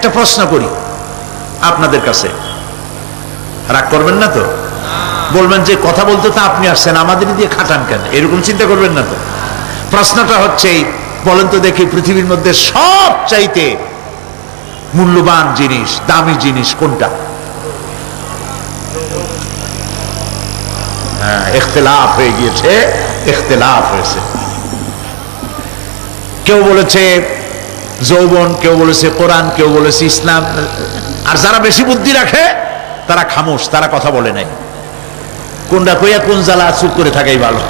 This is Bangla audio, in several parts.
একটা প্রশ্ন করি আপনাদের কাছে, রাগ করবেন না তো? বলবেন যে কথা বলতে তো আপনি আসছেন, আমাদের দিয়ে খাটান কেন, এরকম চিন্তা করবেন না তো? প্রশ্নটা হচ্ছে, বলেন তো দেখি, পৃথিবীর মধ্যে সবচাইতে মূল্যবান জিনিস, দামি জিনিস কোনটা? হ্যাঁ, ইখতিলাফ হয়ে গিয়েছে, ইখতিলাফ হয়েছে। কেউ বলেছে যৌবন, কেউ বলেছে কোরআন, কেউ বলেছে ইসলাম। আর যারা বেশি বুদ্ধি রাখে তারা খামোশ, তারা কথা বলে নাই। কোনটা কইয়া কোন জ্বালা চুপ করে থাকাই ভালো।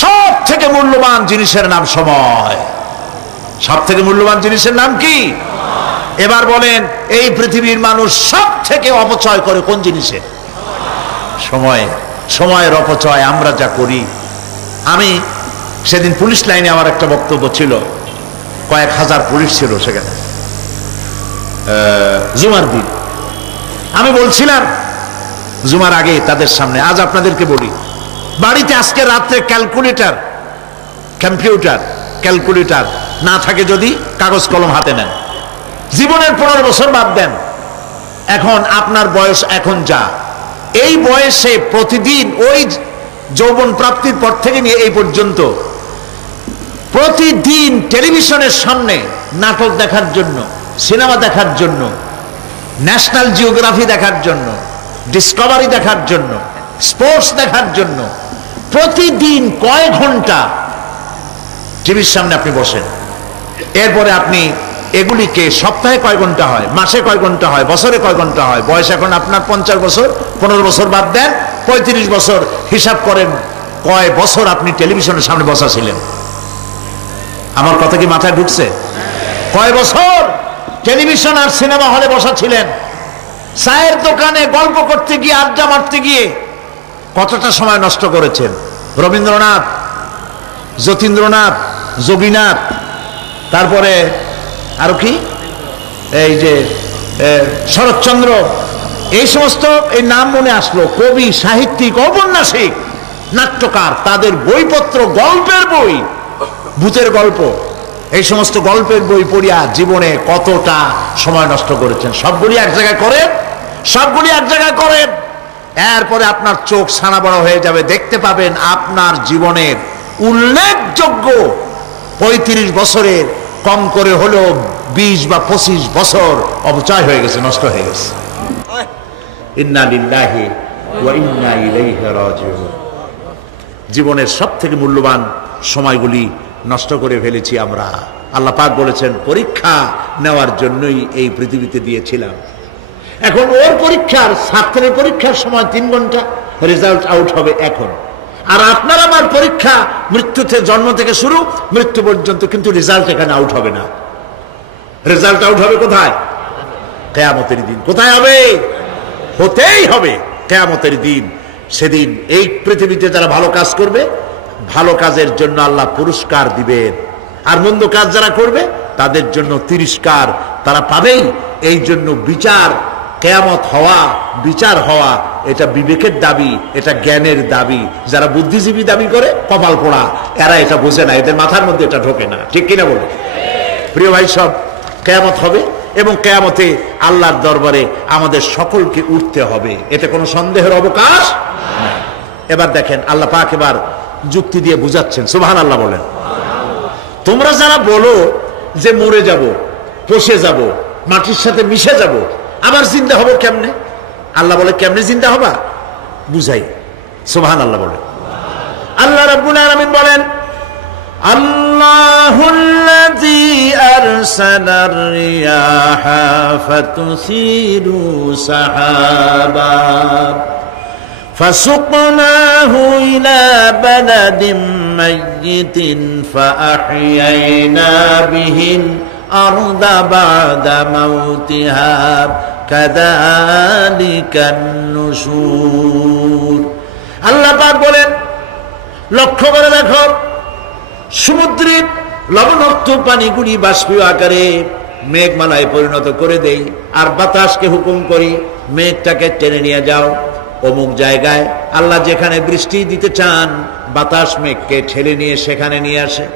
সব থেকে মূল্যবান জিনিসের নাম সময়। সব থেকে মূল্যবান জিনিসের নাম কি? এবার বলেন, এই পৃথিবীর মানুষ সব থেকে অপচয় করে কোন জিনিসে? সময়। সময়ের অপচয় আমরা যা করি। আমি সেদিন পুলিশ লাইনে আমার একটা বক্তব্য ছিল, কয়েক হাজার পুলিশ ছিল সেখানে, জুমার দিন। আমি বলছিলাম জুমার আগে তাদের সামনে, আজ আপনাদেরকে বলি, বাড়িতে আজকে রাত্রে ক্যালকুলেটর, কম্পিউটার, ক্যালকুলেটর না থাকে যদি কাগজ কলম হাতে নেন। জীবনের 15 বছর বাদ দেন, এখন আপনার বয়স এখন যা, এই বয়সে প্রতিদিন ওই যৌবন প্রাপ্তির পর থেকে নিয়ে এই পর্যন্ত প্রতিদিন টেলিভিশনের সামনে নাটক দেখার জন্য, সিনেমা দেখার জন্য, ন্যাশনাল জিওগ্রাফি দেখার জন্য, ডিসকভারি দেখার জন্য, স্পোর্টস দেখার জন্য প্রতিদিন কয়েক ঘন্টা টিভির সামনে আপনি বসেন। এরপরে আপনি এগুলিকে সপ্তাহে কয় ঘন্টা হয়, মাসে কয় ঘন্টা হয়, বছরে কয় ঘন্টা হয়। বয়স এখন আপনার 50 বছর, 15 বছর বাদ দেন, 35 বছর। হিসাব করেন কয় বছর আপনি টেলিভিশনের সামনে বসা ছিলেন। আমার কথা কি মাথায় ঢুকছে? কয় বছর টেলিভিশন আর সিনেমা হলে বসা ছিলেন? চায়ের দোকানে গল্প করতে গিয়ে, আড্ডা মারতে গিয়ে কতটা সময় নষ্ট করেছেন? রবীন্দ্রনাথ, যতীন্দ্রনাথ, যোগীনাথ, তারপরে আরো কি, এই যে শরৎচন্দ্র, এই সমস্ত এই নাম মনে আসলো। কবি, সাহিত্যিক, ঔপন্যাসিক, নাট্যকার, তাদের বইপত্র, গল্পের বই, ভূতের গল্প, এই সমস্ত গল্পের বই পড়িয়া জীবনে কতটা সময় নষ্ট করেছেন। সবগুলি এক জায়গায় করেন, সবগুলি এক জায়গায় করেন। এরপরে আপনার চোখ ছানা বড় হয়ে যাবে, দেখতে পাবেন আপনার জীবনের উল্লেখযোগ্য 35 বছরের কম করে হলেও 20 বা 25 বছর অপচয় হয়ে গেছে, নষ্ট হয়ে গেছে। ইন্না লিল্লাহি ওয়া ইন্না ইলাইহি রাজিউন। জীবনের সব থেকে মূল্যবান সময়গুলি নষ্ট করে ফেলেছি আমরা। আল্লাহ পাক বলেছেন, পরীক্ষা নেওয়ার জন্যই এই পৃথিবীতে দিয়েছিলাম। এখন ওর পরীক্ষার, ছাত্রের পরীক্ষার সময় 3 ঘন্টা, রেজাল্ট আউট হবে এখন। আর আপনার আমার পরীক্ষা মৃত্যুতে, জন্ম থেকে শুরু মৃত্যু পর্যন্ত, কিন্তু রেজাল্ট এখানে আউট হবে না। রেজাল্ট আউট হবে কোথায়? কিয়ামতের দিন। কোথায় হবে? হতেই হবে কিয়ামতের দিন। সেদিন এই পৃথিবীতে যারা ভালো কাজ করবে, ভালো কাজের জন্য আল্লাহ পুরস্কার দিবেন, আর মন্দ কাজ যারা করবে তাদের জন্য তিরস্কার তারা পাবেই। এই জন্য বিচার, কিয়ামত হওয়া, বিচার হওয়া, এটা বিবেকের দাবি, এটা জ্ঞানের দাবি। যারা বুদ্ধিজীবী দাবি করে, কপাল পোড়া, এরা এটা বোঝে না, এদের মাথার মধ্যে এটা ঢোকে না। ঠিক কিনা বলে? প্রিয় ভাই সব, কিয়ামত হবে এবং কিয়ামতে আল্লাহর দরবারে আমাদের সকলকে উঠতে হবে, এতে কোনো সন্দেহের অবকাশ নেই। এবার দেখেন আল্লাহ পাক এবার যুক্তি দিয়ে বুঝাচ্ছেন। সুবহানাল্লাহ বলেন। তোমরা যারা বলো যে মরে যাব, পচে যাব, মাটির সাথে মিশে যাব, আবার জিন্দা হবো কেমনে? আল্লাহ বলে, কেমনে জিন্দা হবা বুঝাই। সুবহানাল্লাহ বলেন। আল্লাহ রাব্বুল আলামিন বলেন, আল্লাহুল্লাযী আরসালার রিয়াহা ফাতুসিরু সাহাবা ফাসুকনাহু ইলা বালাদিন মাইয়িতিন ফাআহইয়ানা বিহিল আরদা বা'দা মাউতিহা কাযালিকান নুশুর। আল্লাহ পাক বলেন, লক্ষ্য করে দেখো, সমুদ্রের লবণাক্ত পানিগুলি বাষ্পীয় আকারে মেঘমালায় পরিণত করে দেই, আর বাতাসকে হুকুম করি মেঘটাকে টেনে নিয়ে যাও অমুক জায়গায়। আল্লাহ যেখানে বৃষ্টি দিতে চান, বাতাস মেঘকে ঠেলে নিয়ে সেখানে নিয়ে আসে।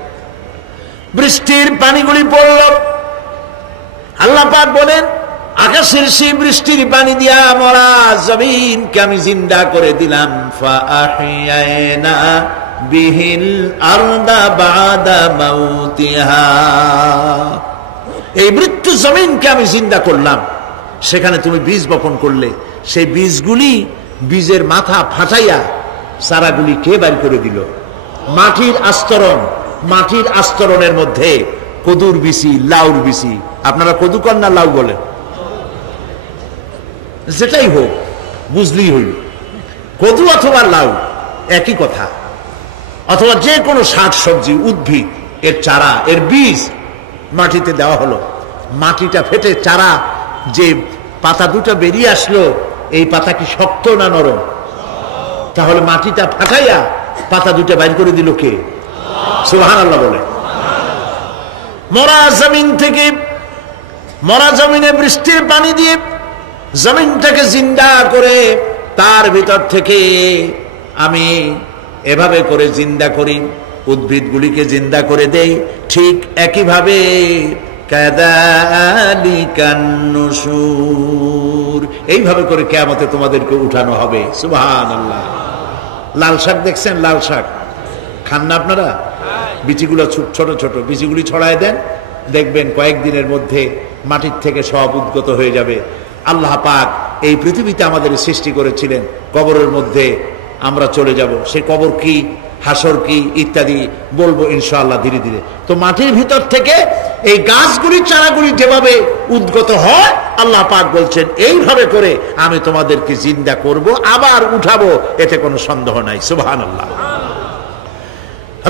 বৃষ্টির পানিগুলি পড়ল, আল্লাহ পাক বলেন, আকাশের সেই বৃষ্টির পানি দিয়া মরা জমিনকে আমি জিন্দা করে দিলাম। ফাআহইয়ানা বিহিল আরদা বাদা মাউতিহা, এই মৃত্যু জমিনকে আমি জিন্দা করলাম। সেখানে তুমি বীজ বপন করলে, সেই বীজগুলি, বীজের মাথা ফাটাইয়া চারাগুলি কে বের করে দিল? মাটির আস্তরণ, মাটির আস্তরণের মধ্যে কদুর বিচি, লাউর বিচি। আপনারা কদু কর না লাউ বলেন? যেটাই হোক, বুঝলেই হইল, কদু অথবা লাউ একই কথা। অথবা যে কোনো শাক সবজি, উদ্ভিদ, এর চারা, এর বীজ মাটিতে দেওয়া হলো। মাটিটা ফেটে চারা, যে পাতা দুটো বেরিয়ে আসলো, এই পাতা কি শক্ত না নরম? তাহলে মাটিটা ফাটাইয়া পাতা দুটো বাইর করে দিল কে? সুবহানাল্লাহ বলে। মরা জমিন থেকে, মরা জমিনে বৃষ্টির পানি দিয়ে জমিনটাকে জিন্দা করে তার ভিতর থেকে আমি এভাবে করে জিন্দা করি, উদ্ভিদগুলিকে জিন্দা করে দেই। ঠিক একইভাবে কাযালিকান নুশুর, এইভাবে করে কিয়ামতে তোমাদেরকে উঠানো হবে। সুবহানাল্লাহ। লাল শাক দেখছেন? লাল শাক খান না আপনারা? বিচিগুলো ছোট ছোট, বিচিগুলি ছড়ায় দেন, দেখবেন কয়েকদিনের মধ্যে মাটির থেকে সব উদ্গত হয়ে যাবে। আল্লাহ পাক এই পৃথিবীতে আমাদের সৃষ্টি করেছিলেন, কবরের মধ্যে আমরা চলে যাব। সেই কবর কি, হাসর কি, ইত্যাদি বলবো ইনশাআল্লাহ ধীরে ধীরে। তো মাটির ভিতর থেকে এই গাছগুলি, চারাগুলি যেভাবে উদ্গত হয়, আল্লাহ পাক বলছেন এইভাবে করে আমি তোমাদেরকে জিন্দা করব, আবার উঠাবো, এতে কোনো সন্দেহ নাই। সুবহানাল্লাহ।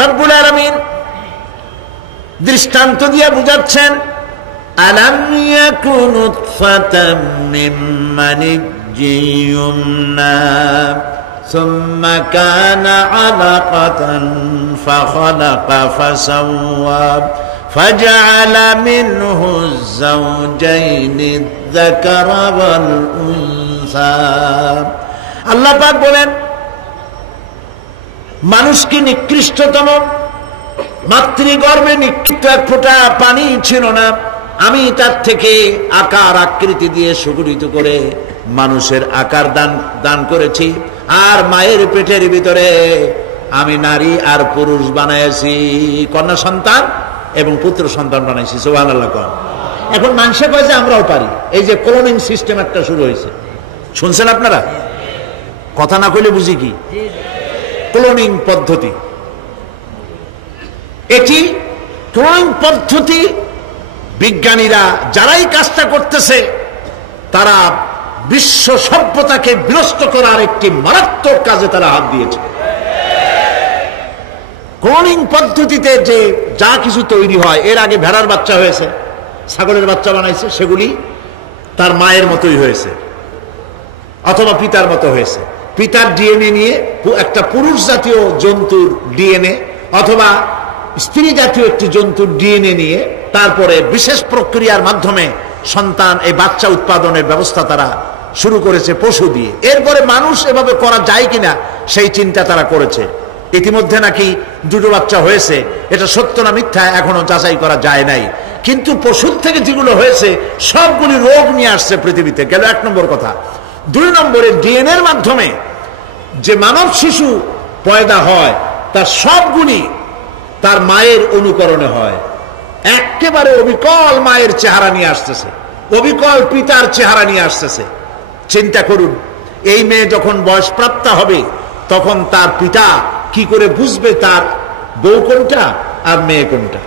রব্বুল আলামিন দৃষ্টান্ত দিয়ে বুঝাচ্ছেন, আলাম ইয়াকুন নুতফাতাম মিন মানিয়্যিন ইউমনা সুম্মা কানা আলাকাতান ফাখালাকা ফাসাওয়া ফাজআলা মিনহু যাওজাইনি আয-যাকারা ওয়াল উনসা। আল্লাহ পাক বলেন, মানুষ কি নিকৃষ্টতম? মাতৃগর্ভে নিক্ষিপ্ত এক ফোঁটা পানি ছিল না, আমি তার থেকে আকার আকৃতি দিয়ে সুগঠিত করে মানুষের আকার দান করেছি। আর মায়ের পেটের ভিতরে আমি নারী আর পুরুষ বানাইছি, কন্যা সন্তান এবং পুত্র সন্তান বানাইছি। সুবহানাল্লাহ। এখন মানুষে কয় যে আমরাও পারি। এই যে ক্লোনিং সিস্টেম একটা শুরু হয়েছে, শুনছেন আপনারা? কথা না কইলে বুঝি কি? ক্লোনিং পদ্ধতি। এটি ক্লোনিং পদ্ধতি, বিজ্ঞানীরা যারাই কাজটা করতেছে, তারা বিশ্ব সভ্যতাকে বিনষ্ট করার একটি মারাত্মক কাজে তারা হাত দিয়েছে। ক্লোনিং পদ্ধতিতে যে যা কিছু তৈরি হয়, এর আগে ভেড়ার বাচ্চা হয়েছে, ছাগলের বাচ্চা বানাইছে, সেগুলি তার মায়ের মতোই হয়েছে অথবা পিতার মতো হয়েছে। পিতার ডিএনএ নিয়ে একটা পুরুষ জাতীয় জন্তুর ডিএনএ অথবা স্ত্রী জাতীয় একটি জন্তুর ডিএনএ নিয়ে তারপরে বিশেষ প্রক্রিয়ার মাধ্যমে সন্তান, এই বাচ্চা উৎপাদনের ব্যবস্থা তারা শুরু করেছে পশু দিয়ে। এরপরে মানুষ এভাবে করা যায় কিনা সেই চিন্তা তারা করেছে। ইতিমধ্যে নাকি দুটো বাচ্চা হয়েছে, এটা সত্য না মিথ্যা এখনো যাচাই করা যায় নাই। কিন্তু পশুর থেকে যেগুলো হয়েছে সবগুলি রোগ নিয়ে আসছে পৃথিবীতে, গেল এক নম্বর কথা। দুই নম্বরে ডিএনএর মাধ্যমে যে মানব শিশু পয়দা হয় তার সবগুলি তার মায়ের অনুকরণে হয়। একেবারে অবিকল মায়ের চেহারা নিয়ে আসতেছে, অবিকল পিতার চেহারা নিয়ে আসতেছে। চিন্তা করুন, এই মেয়ে যখন বয়সপ্রাপ্ত হবে তখন তার পিতা কি করে বুঝবে তার বউ কোনটা আর মেয়ে কোনটা?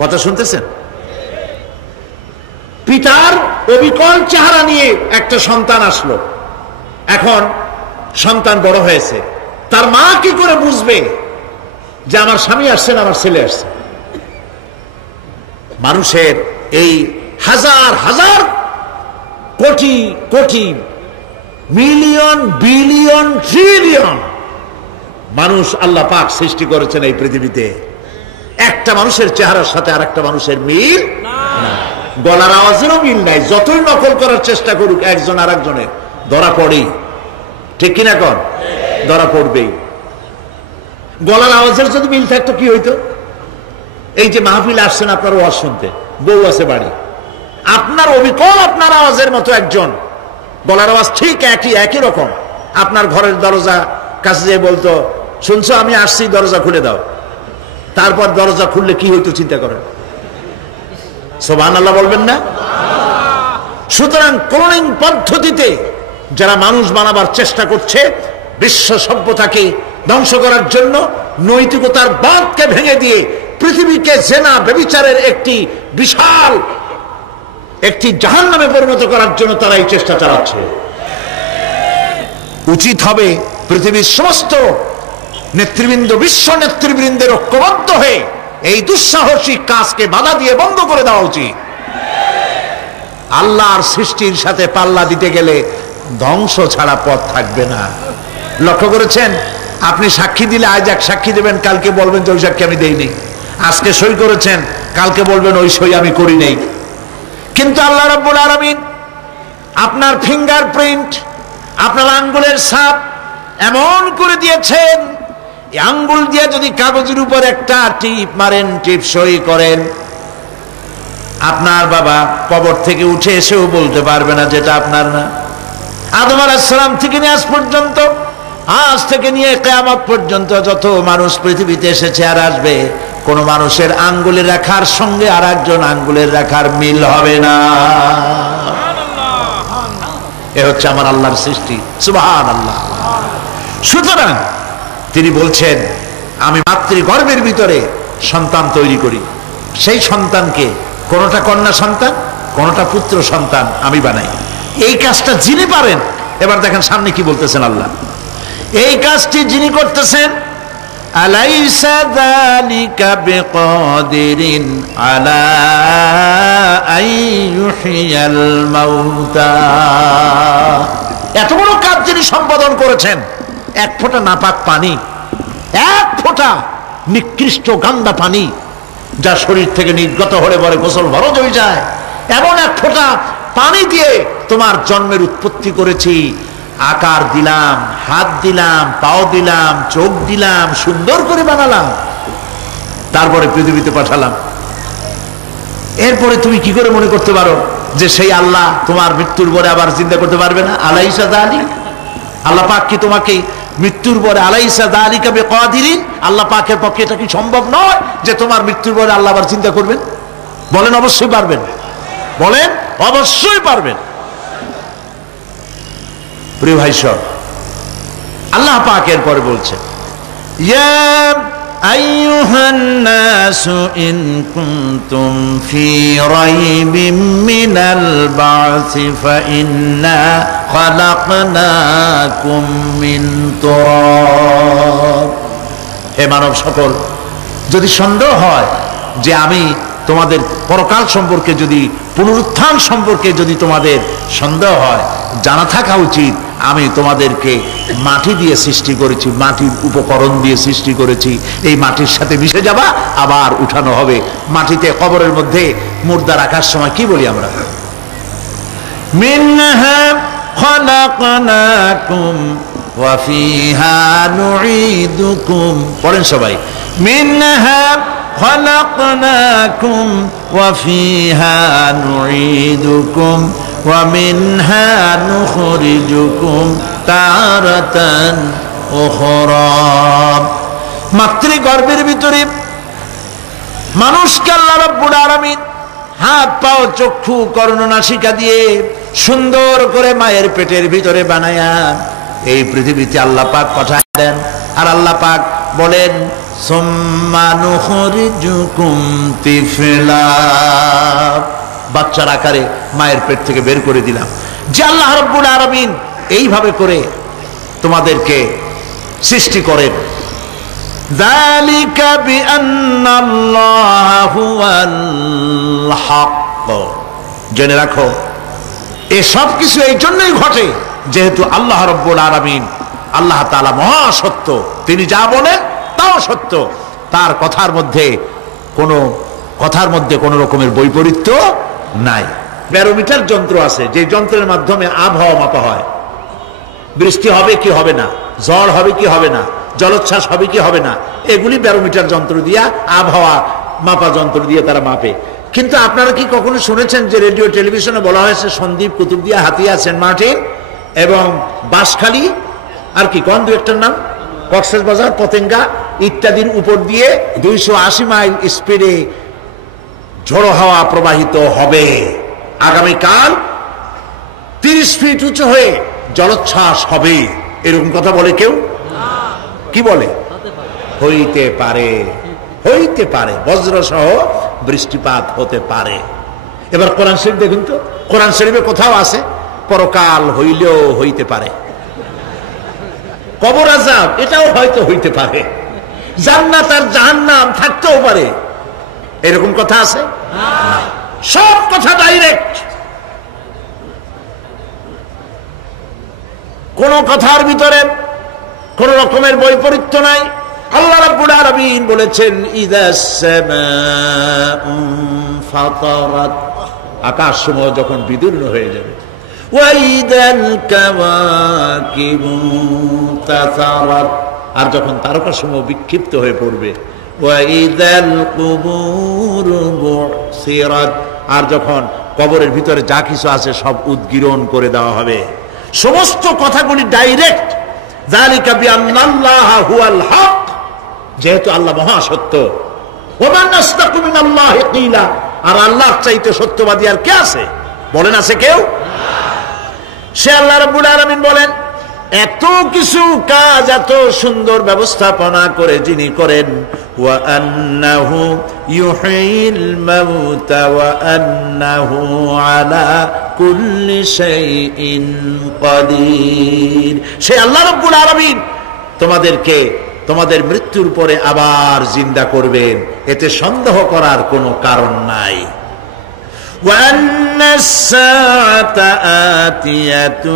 কথা শুনতেছেন? পিতার অবিকল চেহারা নিয়ে একটা সন্তান আসলো, এখন সন্তান বড় হয়েছে, তার মা কি করে বুঝবে যে আমার স্বামী আসছেন, আমার ছেলে আসছে? মানুষের এই হাজার হাজার crore crore million billion trillion মানুষ আল্লাহ পাক সৃষ্টি করেছেন এই পৃথিবীতে। একটা মানুষের চেহারার সাথে আর একটা মানুষের মিল না, গলার আওয়াজেরও মিল নাই। যতই নকল করার চেষ্টা করুক একজন আর একজনের, ধরা পড়েই। ঠিক কিনা কন? ধরা পড়বেই। গলার আওয়াজের যদি মিল থাকতো কি হইতো? এই যে মাহফিল আসছেন আপনার ওয়াজ শুনতে, বউ আছে বাড়ি, আপনার অবিকল আপনার আওয়াজের মতো একজন, গলার আওয়াজ ঠিক একই রকম, আপনার ঘরের দরজা কাছে যেয়ে বলতো, শুনছো আমি আসছি, দরজা খুলে দাও। তারপর দরজা খুললে কি হইতো চিন্তা করেন। সুবহানাল্লাহ বলবেন না? সুতরাং ক্লোনিং পদ্ধতিতে যারা মানুষ বানাবার চেষ্টা করছে, বিশ্ব সভ্যতাকে ধ্বংস করার জন্য, নৈতিকতার বাঁধকে ভেঙে দিয়ে পৃথিবীকে জেনা ব্যভিচারের একটি বিশাল একটি জাহান্নামে পরিণত করার জন্য তারা এই চেষ্টা চালাচ্ছে। উচিত হবে পৃথিবীর সমস্ত নেতৃবৃন্দ, বিশ্ব নেতৃবৃন্দের ঐক্যবদ্ধ হয়ে এই দুঃসাহসিক কাজকে বাধা দিয়ে বন্ধ করে দেওয়া উচিত। আল্লাহর সৃষ্টির সাথে পাল্লা দিতে গেলে ধ্বংস ছাড়া পথ থাকবে না। লক্ষ্য করেছেন? আপনি সাক্ষী দিলে আজ এক সাক্ষী দেবেন, কালকে বলবেন যে ওই সাক্ষী আমি দেইনি। আজকে সই করেছেন, কালকে বলবেন ওই সই আমি করি নাই। কিন্তু আল্লাহ রাব্বুল আলামিন আপনার ফিঙ্গারপ্রিন্ট, আপনার আঙ্গুলের ছাপ এমন করে দিয়েছেন, এই আঙ্গুল দিয়ে যদি কাগজের উপর একটা টিপ মারেন, টিপ সই করেন, আপনার বাবা কবর থেকে উঠে এসেও বলতে পারবে না যেটা আপনার না। আদম আলাইহিস সালাম থেকে নিয়ে আজ পর্যন্ত, আজ থেকে নিয়ে কিয়ামত পর্যন্ত যত মানুষ পৃথিবীতে এসেছে আর আসবে, কোন মানুষের আঙ্গুলের রেখার সঙ্গে আর একজন আঙ্গুলের রেখার মিল হবে না। এ হচ্ছে আমার আল্লাহর সৃষ্টি। সুবহানাল্লাহ। সুতরাং তিনি বলছেন, আমি মাতৃগর্ভের ভিতরে সন্তান তৈরি করি, সেই সন্তানকে কোনটা কন্যা সন্তান, কোনটা পুত্র সন্তান আমি বানাই। এই কাজটা যিনি পারেন, এবার দেখেন সামনে কি বলতেছেন আল্লাহ, এই কাজটি যিনি করতেছেন, আলাইসা যালিকা বিকাদিরিন আলা আইয়ুহিয়াল মাউতা। এত বড় কাজ যিনি সম্পাদন করেছেন, এক ফোঁটা নাপাক পানি, এক ফোঁটা নিকৃষ্ট গান্দা পানি যা শরীর থেকে নির্গত হলে পরে গোসল ফরজ হয়ে যায়, এমন এক ফোঁটা পানি দিয়ে তোমার জন্মের উৎপত্তি করেছি, আকার দিলাম, হাত দিলাম, পাও দিলাম, চোখ দিলাম, সুন্দর করে বানালাম, তারপরে পৃথিবীতে পাঠালাম। এরপরে তুমি কি করে মনে করতে পারো যে সেই আল্লাহ তোমার মৃত্যুর পরে আবার জিন্দা করতে পারবে না? আলাইসা যালিক, আল্লাহ পাক কি তোমাকে মৃত্যুর পরে, আলাইসা যালিকা বিকাদিরিন, আল্লাহ পাকের পক্ষে এটা কি সম্ভব নয় যে তোমার মৃত্যুর পরে আল্লাহ আবার চিন্তা করবেন? বলেন অবশ্যই পারবেন, বলেন অবশ্যই পারবেন। প্রিয় ভাই সব, আল্লাহ পাক এর পরে বলছেন, ইয়া আইয়ুহান নাসু ইন কুনতুম ফি রাইবিম মিনাল বা'সি ফাইন্না খালাকনাকুম মিন তুরাব। হে মানব সকল, যদি সন্দেহ হয় যে আমি তোমাদের পরকাল সম্পর্কে, যদি পুনরুত্থান সম্পর্কে যদি তোমাদের সন্দেহ হয়, জানা থাকা উচিত আমি তোমাদেরকে মাটি দিয়ে সৃষ্টি করেছি, মাটির উপকরণ দিয়ে সৃষ্টি করেছি। এই মাটির সাথে মিশে যাবা, আবার উঠানো হবে। মাটিতে কবরের মধ্যে মুর্দা রাখার সময় কি বলি আমরা? মিনহা খালাকনাকুম ওয়া ফিহা নুঈদুকুম। পড়েন সবাই, মিনহা خلقناكم وفيها نعيدكم ومنها نخرجكم تارة أخرى। মাতৃগর্ভের ভিতরে মানুষকে আল্লাহ রাব্বুল আলামিন হাত পাও চক্ষু কর্ণনাসিকা দিয়ে সুন্দর করে মায়ের পেটের ভিতরে বানায়া এই পৃথিবীতে আল্লাহ পাক পাঠায় দেন। আর আল্লাহ পাক বলেন, সুম্মা নুখরিজুকুম তিফলা, বাচ্চার আকারে মায়ের পেট থেকে বের করে দিলাম। যে আল্লাহ রাব্বুল আলামিন এইভাবে করে তোমাদেরকে সৃষ্টি করেন। যালিকা বিআন্নাল্লাহা হুয়াল হক। জেনে রাখো, এসব কিছু এই জন্যই ঘটে যেহেতু আল্লাহ রাব্বুল আলামিন, আল্লাহ তাআলা মহা সত্য, তিনি যা বলেন তাও সত্য, তার কথার মধ্যে কোনো রকমের বৈপরীত্য নাই। ব্যারোমিটার যন্ত্র আছে, যে যন্ত্রের মাধ্যমে আবহাওয়া মাপা হয়, বৃষ্টি হবে কি হবে না, ঝড় হবে কি হবে না, জলোচ্ছ্বাস হবে কি হবে না, এগুলি ব্যারোমিটার যন্ত্র দিয়া, আবহাওয়া মাপা যন্ত্র দিয়ে তারা মাপে। কিন্তু আপনারা কি কখনো শুনেছেন যে রেডিও টেলিভিশনে বলা হয়েছে সন্দ্বীপ, কুতুবদিয়া, হাতিয়া, সেন্ট মার্টিন এবং বাঁশখালী, আর কি কোন দু একটার নাম, কক্সবাজার, পতেঙ্গা ইত্যাদির উপর দিয়ে 280 মাইল স্পিডে ঝোড়ো হাওয়া প্রবাহিত হবে। আগামীকাল 30 ফিট উঁচু হয়ে জলোচ্ছ্বাস হবে, এরকম কথা বলে কেউ? কি বলে? হইতে পারে, হইতে পারে, বজ্র সহ বৃষ্টিপাত হতে পারে। এবার কোরআন শরীফ দেখুন তো, কোরআন শরীফে কোথাও আছে পরকাল হইলেও হইতে পারে, কবর আযাব এটাও হয়তো হইতে পারে, জান্নাত আর জাহান্নাম থাকতেও পারে, এরকম কথা আছে? সব কথা ডাইরেক্ট, কোন কথার ভিতরে কোন রকমের বৈপরীত্য নাই। আল্লাহ রাব্বুল আলামিন বলেছেন ইযাস সামাউ ফাতারাত, আকাশ সমূহ যখন বিদীর্ণ হয়ে যাবে, ওয়া ইযাল কাওয়াকিবু তাসারাত, আর যখন তারকা সমূহ বিক্ষিপ্ত হয়ে পড়বে, ওয়া ইযাল কুবুর বুসিরাত, আর যখন কবরের ভিতরে যা কিছু আছে সব উদ্গীরণ করে দেওয়া হবে। সমস্ত কথাগুলি ডাইরেক্ট। যালিকা বিআন্নাল্লাহা হুয়াল হক, যেহেতু আল্লাহ মহা সত্য। ওয়া মান আসদাকু মিনাল্লাহি কিলা, আর আল্লাহর চাইতে সত্যবাদী আর কে আছে? বলেন আছে কেউ? সে আল্লাহ রাব্বুল আলামিন বলেন এত কিছু কাজ এত সুন্দর ব্যবস্থাপনা করে যিনি করেন, ওয়া আন্নাহু ইউহিল মাউতা ওয়া আন্নাহু আলা কুল্লি শাইইন কাদির। সে আল্লাহ রাব্বুল আলামিন তোমাদেরকে তোমাদের মৃত্যুর পরে আবার জিন্দা করবেন, এতে সন্দেহ করার কোনো কারণ নাই। وَأَنَّ السَّاعَةَ آتِيَةٌ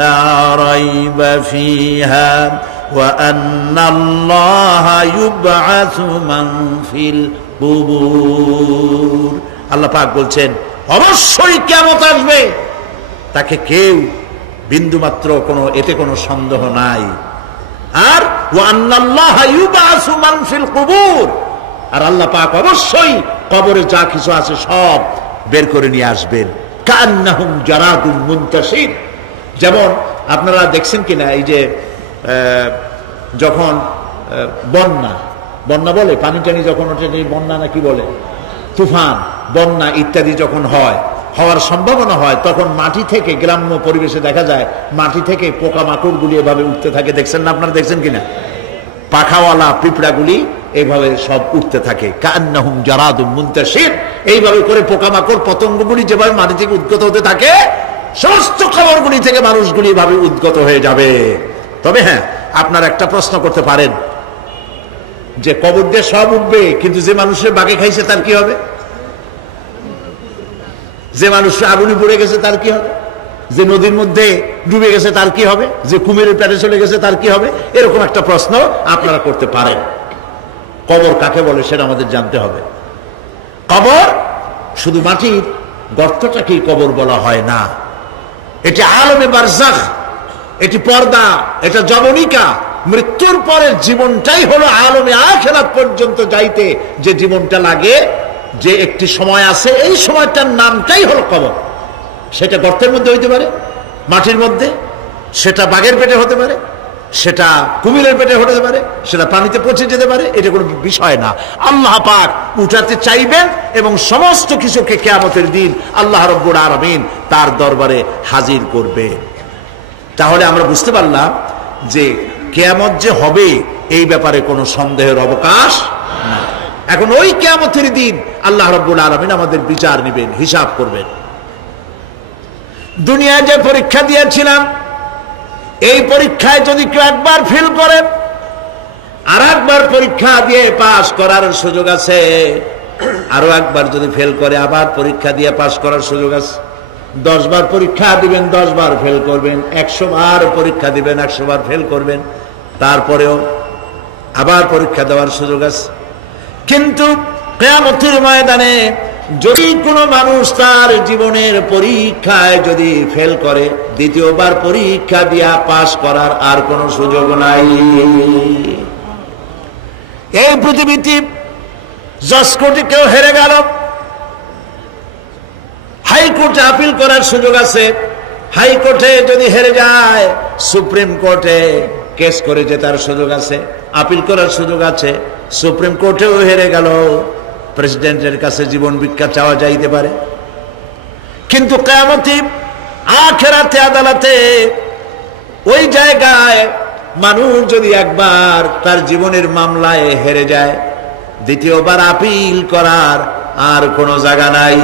لَا رَيْبَ فِيهَا وَأَنَّ اللَّهَ يُبْعَثُ مَنْ فِي الْقُبُورِ। আল্লাহ পাক বলছেন অবশ্যই কিয়ামত আসবে, তাকে কেউ বিন্দুমাত্র এতে কোনো সন্দেহ নাই। আর وَأَنَّ اللَّهَ يُبْعَثُ مَنْ فِي الْقُبُورِ, আর আল্লাহ পাক অবশ্যই কবরে যা কিছু আছে সব বের করে নিয়ে আসবেন। কান্নাহুম জারাদুম মুনতাশির, যেমন আপনারা দেখছেন কিনা এই যে যখন বন্যা বলে, পানি টানি যখন ওঠে, বন্যা না কি বলে, তুফান, বন্যা ইত্যাদি যখন হওয়ার সম্ভাবনা হয়, তখন মাটি থেকে, গ্রাম্য পরিবেশে দেখা যায় মাটি থেকে পোকামাকড়গুলি এভাবে উঠতে থাকে। দেখছেন না? আপনারা দেখছেন কিনা? পাখাওয়ালা পিঁপড়াগুলি এইভাবে সব উঠতে থাকে। কান্নাহুম জারাদুম মুনতাশির, এইভাবে করে পোকামাকড় পতঙ্গগুলি যেভাবে মাটি থেকে উদ্গত হতে থাকে, সমস্ত খবরগুলি থেকে মানুষগুলি এভাবে উদ্গত হয়ে যাবে। তবে হ্যাঁ, আপনারা একটা প্রশ্ন করতে পারেন যে কবর দিয়ে সব উঠবে, কিন্তু যে মানুষের বাগে খাইছে তার কি হবে? যে মানুষের আগুনে পড়ে গেছে তার কি হবে? যে নদীর মধ্যে ডুবে গেছে তার কি হবে? যে কুমিরের পেটে চলে গেছে তার কি হবে? এরকম একটা প্রশ্ন আপনারা করতে পারেন। কবর কাকে বলে সেটা আমাদের জানতে হবে। কবর শুধু মাটির গর্তটাকেই কবর বলা হয় না, এটি আলমে বারজাখ, এটি পর্দা, এটা জবনিকা। মৃত্যুর পরের জীবনটাই হলো আলমে আখিরাত পর্যন্ত যাইতে যে জীবনটা লাগে, যে একটি সময় আছে, এই সময়টার নামটাই হলো কবর। সেটা গর্তের মধ্যে হইতে পারে, মাটির মধ্যে, সেটা বাঘের পেটে হতে পারে, সেটা কুমিরের পেটে হতে পারে, সেটা পানিতে পচে যেতে পারে, এটা কোনো বিষয় না। আল্লাহ পাক উঠাতে চাইবেন এবং সমস্ত কিছুকে কিয়ামতের দিন আল্লাহ রাব্বুল আলামিন তার দরবারে হাজির করবে। তাহলে আমরা বুঝতে পারলাম যে কিয়ামত যে হবে এই ব্যাপারে কোনো সন্দেহের অবকাশ নাই। এখন ওই কিয়ামতের দিন আল্লাহ রাব্বুল আলামিন আমাদের বিচার নেবেন, হিসাব করবেন। দুনিয়ায় যে পরীক্ষা দিয়েছিলাম, এই পরীক্ষায় যদি কেউ একবার ফেল করে, আর একবার পরীক্ষা দিয়ে পাস করার সুযোগ আছে, আরো একবার যদি ফেল করে আবার পরীক্ষা দিয়ে পাস করার সুযোগ আছে। 10 বার পরীক্ষা দিবেন, 10 বার ফেল করবেন, 100 বার পরীক্ষা দিবেন, 100 বার ফেল করবেন, তারপরেও আবার পরীক্ষা দেওয়ার সুযোগ আছে। কিন্তু কিয়ামতের ময়দানে যদি কোনো মানুষ তার জীবনের পরীক্ষায় যদি ফেল করে, দ্বিতীয়বার পরীক্ষা দিয়া পাস করার আর কোনো সুযোগ নাই। এই পৃথিবীতে 10 কোটি কেউ হেরে গেল, হাইকোর্টে আপিল করার সুযোগ আছে। হাইকোর্টে যদি হেরে যায় সুপ্রিম কোর্টে কেস করে জেতার সুযোগ আছে, আপিল করার সুযোগ আছে। সুপ্রিম কোর্টেও হেরে গেল, প্রেসিডেন্টের কাছে জীবন ভিক্ষা চাওয়া যাইতে পারে। কিন্তু কিয়ামতে আখিরাতে আদালতে ওই জায়গায় মানুষ যদি একবার তার জীবনের মামলায় হেরে যায়, দ্বিতীয়বার আপিল করার আর কোনো জায়গা নাই।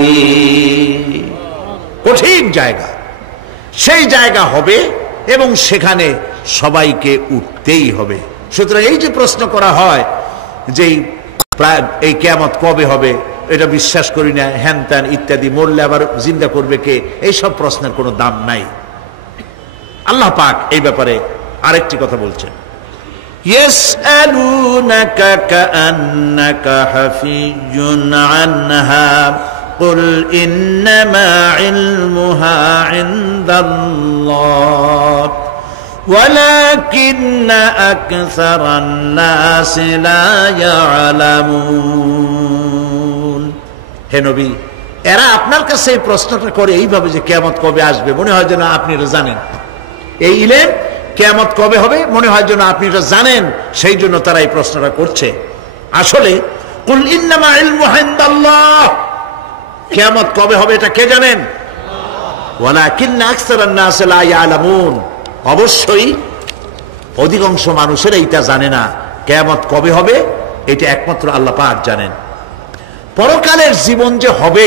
কঠিন জায়গা, সেই জায়গা হবে এবং সেখানে সবাইকে উঠতেই হবে। সুতরাং এই যে প্রশ্ন করা হয় যে এই কিয়ামত কবে হবে, এটা বিশ্বাস করি না, হ্যান ত্যান ইত্যাদি, মরলে আবার জিন্দা করবে কে, এইসব প্রশ্নের কোনো দাম নাই। আল্লাহ পাক এই ব্যাপারে আরেকটি কথা বলছেন, ইয়াসআলুনাকা কাআন্নাকা হাফিজুন আনহা কুল ইন্নামা ইলমুহা ইনদাল্লাহ ওয়ালাকিন্না আকসারান নাসি লা ইয়ালামুন। হে নবী, এরা আপনার কাছে এই প্রশ্নটা করে এইভাবে যে কিয়ামত কবে আসবে, মনে হয় যেন আপনি এটা জানেন। এই ইলম কিয়ামত কবে হবে মনে হয় যেন আপনি এটা জানেন, সেই জন্য তারা এই প্রশ্নটা করছে। আসলে কুল ইন্নামা ইলমুহা ইনদাল্লাহ, কিয়ামত কবে হবে এটা কে জানেন? ওয়ালাকিন্না আকসারান নাস লা ইয়ালামুন, অবশ্যই অধিকাংশ মানুষের এইটা জানে না। কিয়ামত কবে হবে এটা একমাত্র আল্লাহ পাক জানেন। পরকালের জীবন যে হবে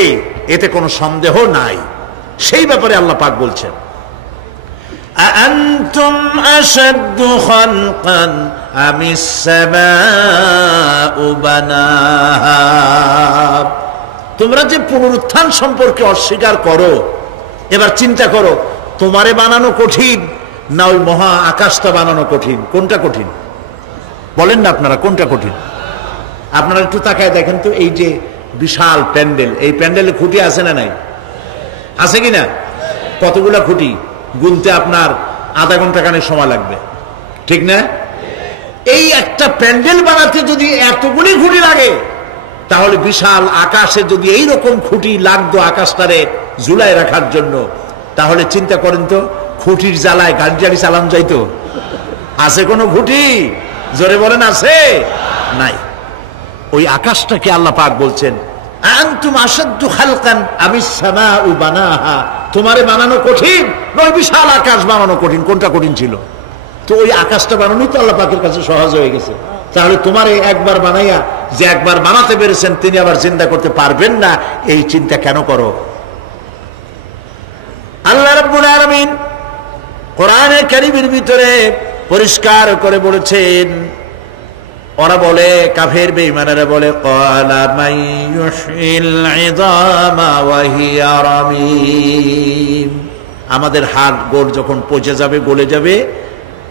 এতে কোনো সন্দেহ নাই, সেই ব্যাপারে আল্লাহ পাক বলছেন, আআনতুম আশাদ্দু খালকান আমিস সামাউ বানাহা। তোমরা যে পুনরুত্থান সম্পর্কে অস্বীকার করো, এবার চিন্তা করো, তোমারে বানানো কঠিন না ওই মহা আকাশটা বানানো কঠিন? কোনটা কঠিন বলেন না আপনারা, কোনটা কঠিন? আপনারা একটু তাকায় দেখেন তো, এই যে বিশাল প্যান্ডেল, এই প্যান্ডেলে খুঁটি আছে না নাই? আছে কিনা? কতগুলা খুঁটি গুনতে আপনার আধা ঘন্টা খানে সময় লাগবে, ঠিক না? এই একটা প্যান্ডেল বানাতে যদি এতগুলি খুঁটি লাগে, তাহলে বিশাল আকাশে যদি এইরকম খুঁটি লাগতো আকাশটারে ঝুলায় রাখার জন্য, তাহলে চিন্তা করেন তো, খুঁটির জ্বালায় গাড়ি টাড়ি চালান যাইতো? আছে কোনো খুঁটি? জোরে বলেন, আছে? নাই। ওই আকাশটাকে আল্লাহ পাক বলছেন, আনতুম আশাদ্দু খালকান আমিস সামাউ বানাহা। তোমারে বানানো কঠিন না ওই বিশাল আকাশ বানানো কঠিন? কোনটা কঠিন ছিল? তো ওই আকাশটা বানানোই তো আল্লাহ পাকের কাছে সহজ হয়ে গেছে। তাহলে তোমারে একবার বানাইয়া যে একবার বানাতে পেরেছেন তিনি আবার জিন্দা করতে পারবেন না, এই চিন্তা কেন করো? আল্লাহ রাব্বুল আলামিন কোরআনে কারীমের ভিতরে পরিষ্কার করে বলেছেন, ওরা বলে, কাফের বেঈমানেরা বলে, ক্বালা মান ইউহয়িল ইযামা ওয়া হিয়া রামীম। আমাদের হাড় গোড় যখন পচে যাবে, গলে যাবে,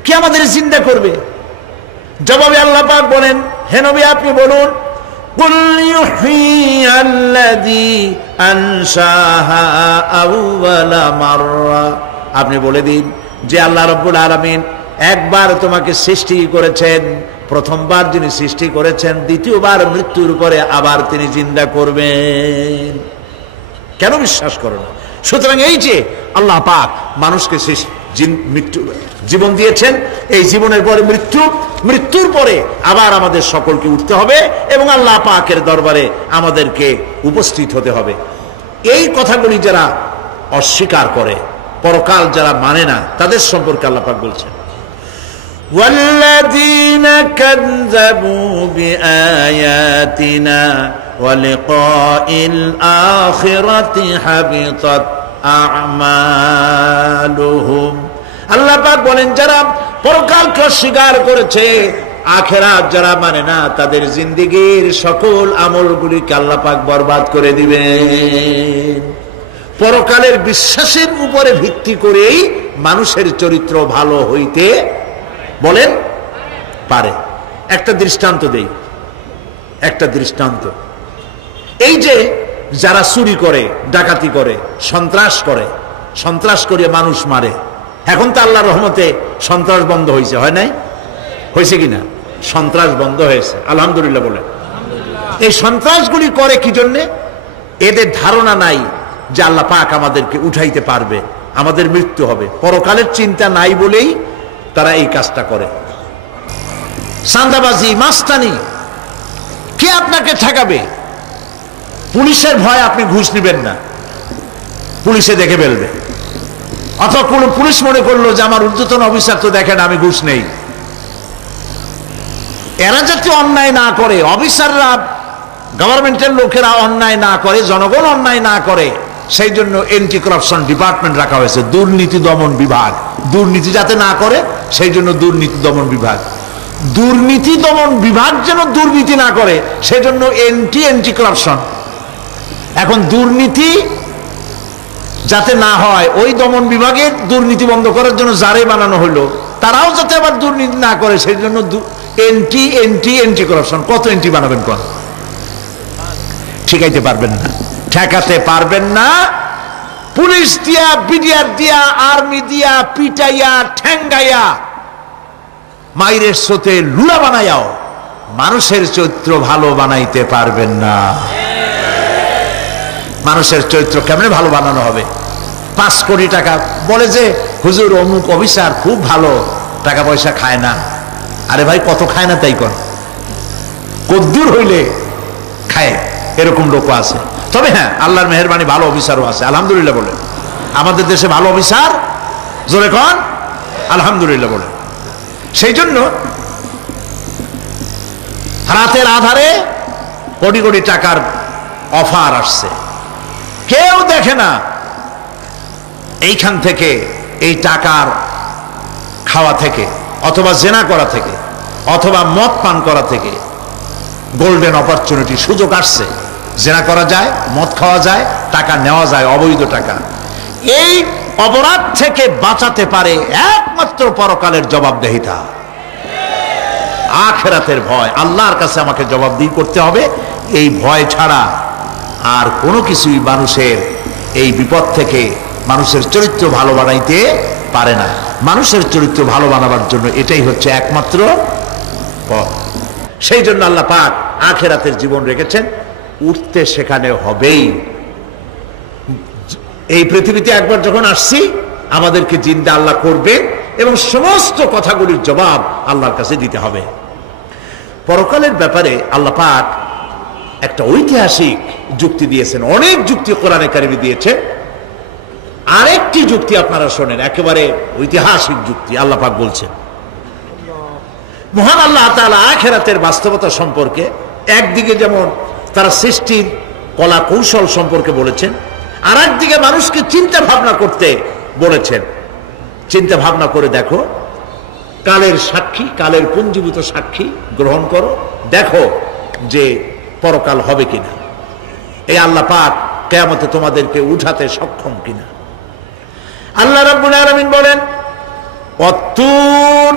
কে আমাদের জিন্দা করবে? জবাবে আল্লাহ পাক বলেন, হে নবী আপনি বলুন, কুল ইউহয়িয়াল্লাযী আনশাহা আউওয়ালা মাররা। আপনি বলে দিন যে আল্লাহ রাব্বুল আলামিন একবার তোমাকে সৃষ্টি করেছেন, প্রথমবার যিনি সৃষ্টি করেছেন, দ্বিতীয়বার মৃত্যুর পরে আবার তিনি জিন্দা করবেন। কেন বিশ্বাস করো না? সুতরাং এই যে আল্লাহ পাক মানুষকে জীবন দিয়েছেন, এই জীবনের পরে মৃত্যু, মৃত্যুর পরে আবার আমাদের সকলকে উঠতে হবে এবং আল্লাহ পাকের দরবারে আমাদেরকে উপস্থিত হতে হবে। এই কথাগুলি যারা অস্বীকার করে, পরকাল যারা মানে না, তাদের সম্পর্কে আল্লাহ পাক বলছেন, والذين كذبوا بآياتنا ولقاء الآخرة حبطت أعمالهم। আল্লাহ পাক বলেন, যারা পরকালকে অস্বীকার করেছে, আখিরাত যারা মানে না, তাদের জিন্দেগীর সকল আমলগুলিকে আল্লাহ পাক বরবাদ করে দিবেন। পরকালের বিশ্বাসের উপরে ভিত্তি করেই মানুষের চরিত্র ভালো হইতে বলেন পারে। একটা দৃষ্টান্ত দেই, একটা দৃষ্টান্ত। এই যে যারা চুরি করে, ডাকাতি করে, সন্ত্রাস করে মানুষ মারে, এখন তো আল্লাহর রহমতে সন্ত্রাস বন্ধ হয়েছে, হয় নাই? হয়েছে কিনা? সন্ত্রাস বন্ধ হয়েছে, আলহামদুলিল্লাহ বলে। এই সন্ত্রাসগুলি করে কি জন্যে? এদের ধারণা নাই যে আল্লাহ পাক আমাদেরকে উঠাইতে পারবে, আমাদের মৃত্যু হবে। পরকালের চিন্তা নাই বলেই তারা এই কাজটা করে। চাঁদাবাজি, মাস্তানি, কে আপনাকে ঠেকাবে? পুলিশের ভয় আপনি ঘুষ নেবেন না, পুলিশে দেখে ফেলবে। অথবা কোন পুলিশ মনে করলো যে আমার ঊর্ধ্বতন অফিসার তো দেখেন আমি ঘুষ নেই। এরা যাতে অন্যায় না করে, অফিসাররা, গভর্নমেন্টের লোকেরা অন্যায় না করে, জনগণ অন্যায় না করে, সেই জন্য এন্টি করাপশন ডিপার্টমেন্ট রাখা হয়েছে, দুর্নীতি দমন বিভাগ। দুর্নীতি যাতে না করে সেই জন্য দুর্নীতি দমন বিভাগ। দুর্নীতি দমন বিভাগ যেন দুর্নীতি না করে সেই জন্য এন্টি করাপশন। এখন দুর্নীতি যাতে না হয় ওই দমন বিভাগের দুর্নীতি বন্ধ করার জন্য যারে বানানো হলো, তারাও যাতে আবার দুর্নীতি না করে সেই জন্য এন্টি করাপশন। কত এন্টি বানাবেন? কোন ঠেকাইতে পারবেন না, ঠেকাতে পারবেন না। পুলিশ দিয়া, বিডিআর দিয়া, আর্মি দিয়া পিটাইয়া, ঠ্যাঙ্গাইয়া, মাইরের স্রোতে লুলা বানাইয়াও মানুষের চরিত্র ভালো বানাইতে পারবেন না। মানুষের চরিত্র কেমনে ভালো বানানো হবে? 5 কোটি টাকা বলে যে হুজুর অমুক অফিসার খুব ভালো, টাকা পয়সা খায় না। আরে ভাই, কত খায় না তাই কর, কদ্দুর হইলে খায়, এরকম লোক আছে। তবে হ্যাঁ, আল্লাহর মেহেরবানি ভালো অফিসারও আছে, আলহামদুলিল্লাহ বলে। আমাদের দেশে ভালো অফিসার, জোরে কন আলহামদুলিল্লাহ বলে। সেই জন্য রাতের আধারে কোটি কোটি টাকার অফার আসছে, কেউ দেখে না। এইখান থেকে, এই টাকার খাওয়া থেকে, অথবা জেনা করা থেকে, অথবা মদ পান করা থেকে গোল্ডেন অপরচুনিটি, সুযোগ আসছে। জেনা করা যায়, মদ খাওয়া যায়, টাকা নেওয়া যায়, অবৈধ টাকা। এই অপরাধ থেকে বাঁচাতে পারে একমাত্র পরকালের জবাবদেহিতা, আখিরাতের ভয়। আল্লাহর কাছে আমাকে জবাবদিহি করতে হবে, এই ভয় ছাড়া আর কোনো কিছুই মানুষের এই বিপদ থেকে মানুষের চরিত্র ভালো বানাইতে পারে না। মানুষের চরিত্র ভালো বানাবার জন্য এটাই হচ্ছে একমাত্র পথ। সেই জন্য আল্লাহ পাক আখিরাতের জীবন রেখেছেন, উঠতে সেখানে হবেই। এই পৃথিবীতে একবার যখন আসছি, আমাদেরকে জিন্দা আল্লাহ করবে এবং সমস্ত কথাগুলির জবাব আল্লাহর কাছে দিতে হবে। পরকালের ব্যাপারে আল্লাহ পাক একটা ঐতিহাসিক যুক্তি দিয়েছেন, অনেক যুক্তি কোরআনে কারিমে দিয়েছে। আরেকটি যুক্তি আপনারা শোনেন, একেবারে ঐতিহাসিক যুক্তি। আল্লাহ পাক বলছেন, মহান আল্লাহ তাআলা আখিরাতের বাস্তবতা সম্পর্কে একদিকে যেমন তারা সৃষ্টির কলা কৌশল সম্পর্কে বলেছেন, আর একদিকে মানুষকে চিন্তা ভাবনা করতে বলেছেন। চিন্তা ভাবনা করে দেখো, কালের সাক্ষী, কালের পুঞ্জীভূত সাক্ষী গ্রহণ করো, দেখো যে পরকাল হবে কিনা, এই আল্লাহ পাক কিয়ামতে তোমাদেরকে উঠাতে সক্ষম কিনা। আল্লাহ রাব্বুল আলামিন বলেন, ওয়াত্তুর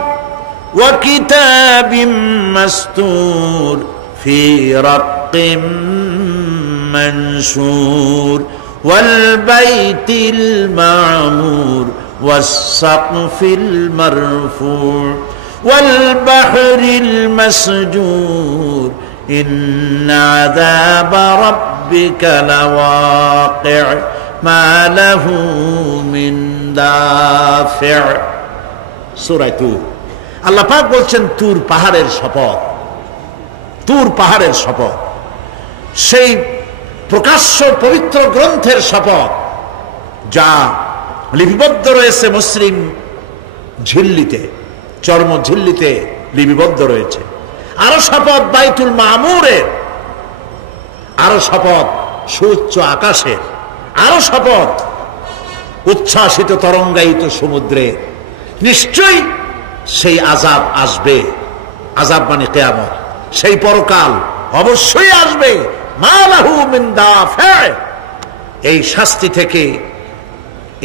ওয়া কিতাবিম মাসতুর ফি রাক্কিম মানশুর ওয়াল বাইতিল মামুর ওয়াস সাকফিল মারফু ওয়াল বাহরিল মাসজুর ইন্না আযাবা রাব্বিকা লাওয়াকি' মা লাহু মিন দাফি'। সূরা তুর। আল্লাহ পাক বলছেন, তুর পাহাড়ের শপথ, তুর পাহাড়ের শপথ, সেই প্রকাশ্য পবিত্র গ্রন্থের শপথ যা লিপিবদ্ধ রয়েছে মসৃণ ঝিল্লিতে, চর্ম ঝিল্লিতে লিপিবদ্ধ রয়েছে। আরো শপথ বাইতুল মামুরের, আরো শপথ সুউচ্চ আকাশের, আরো শপথ উচ্ছ্বাসিত তরঙ্গায়িত সমুদ্রে। নিশ্চয়ই সেই আযাব আসবে, আযাব মানে কিয়ামত, সেই পরকাল অবশ্যই আসবে। মা লাহু মিন দাফি', এই শাস্তি থেকে,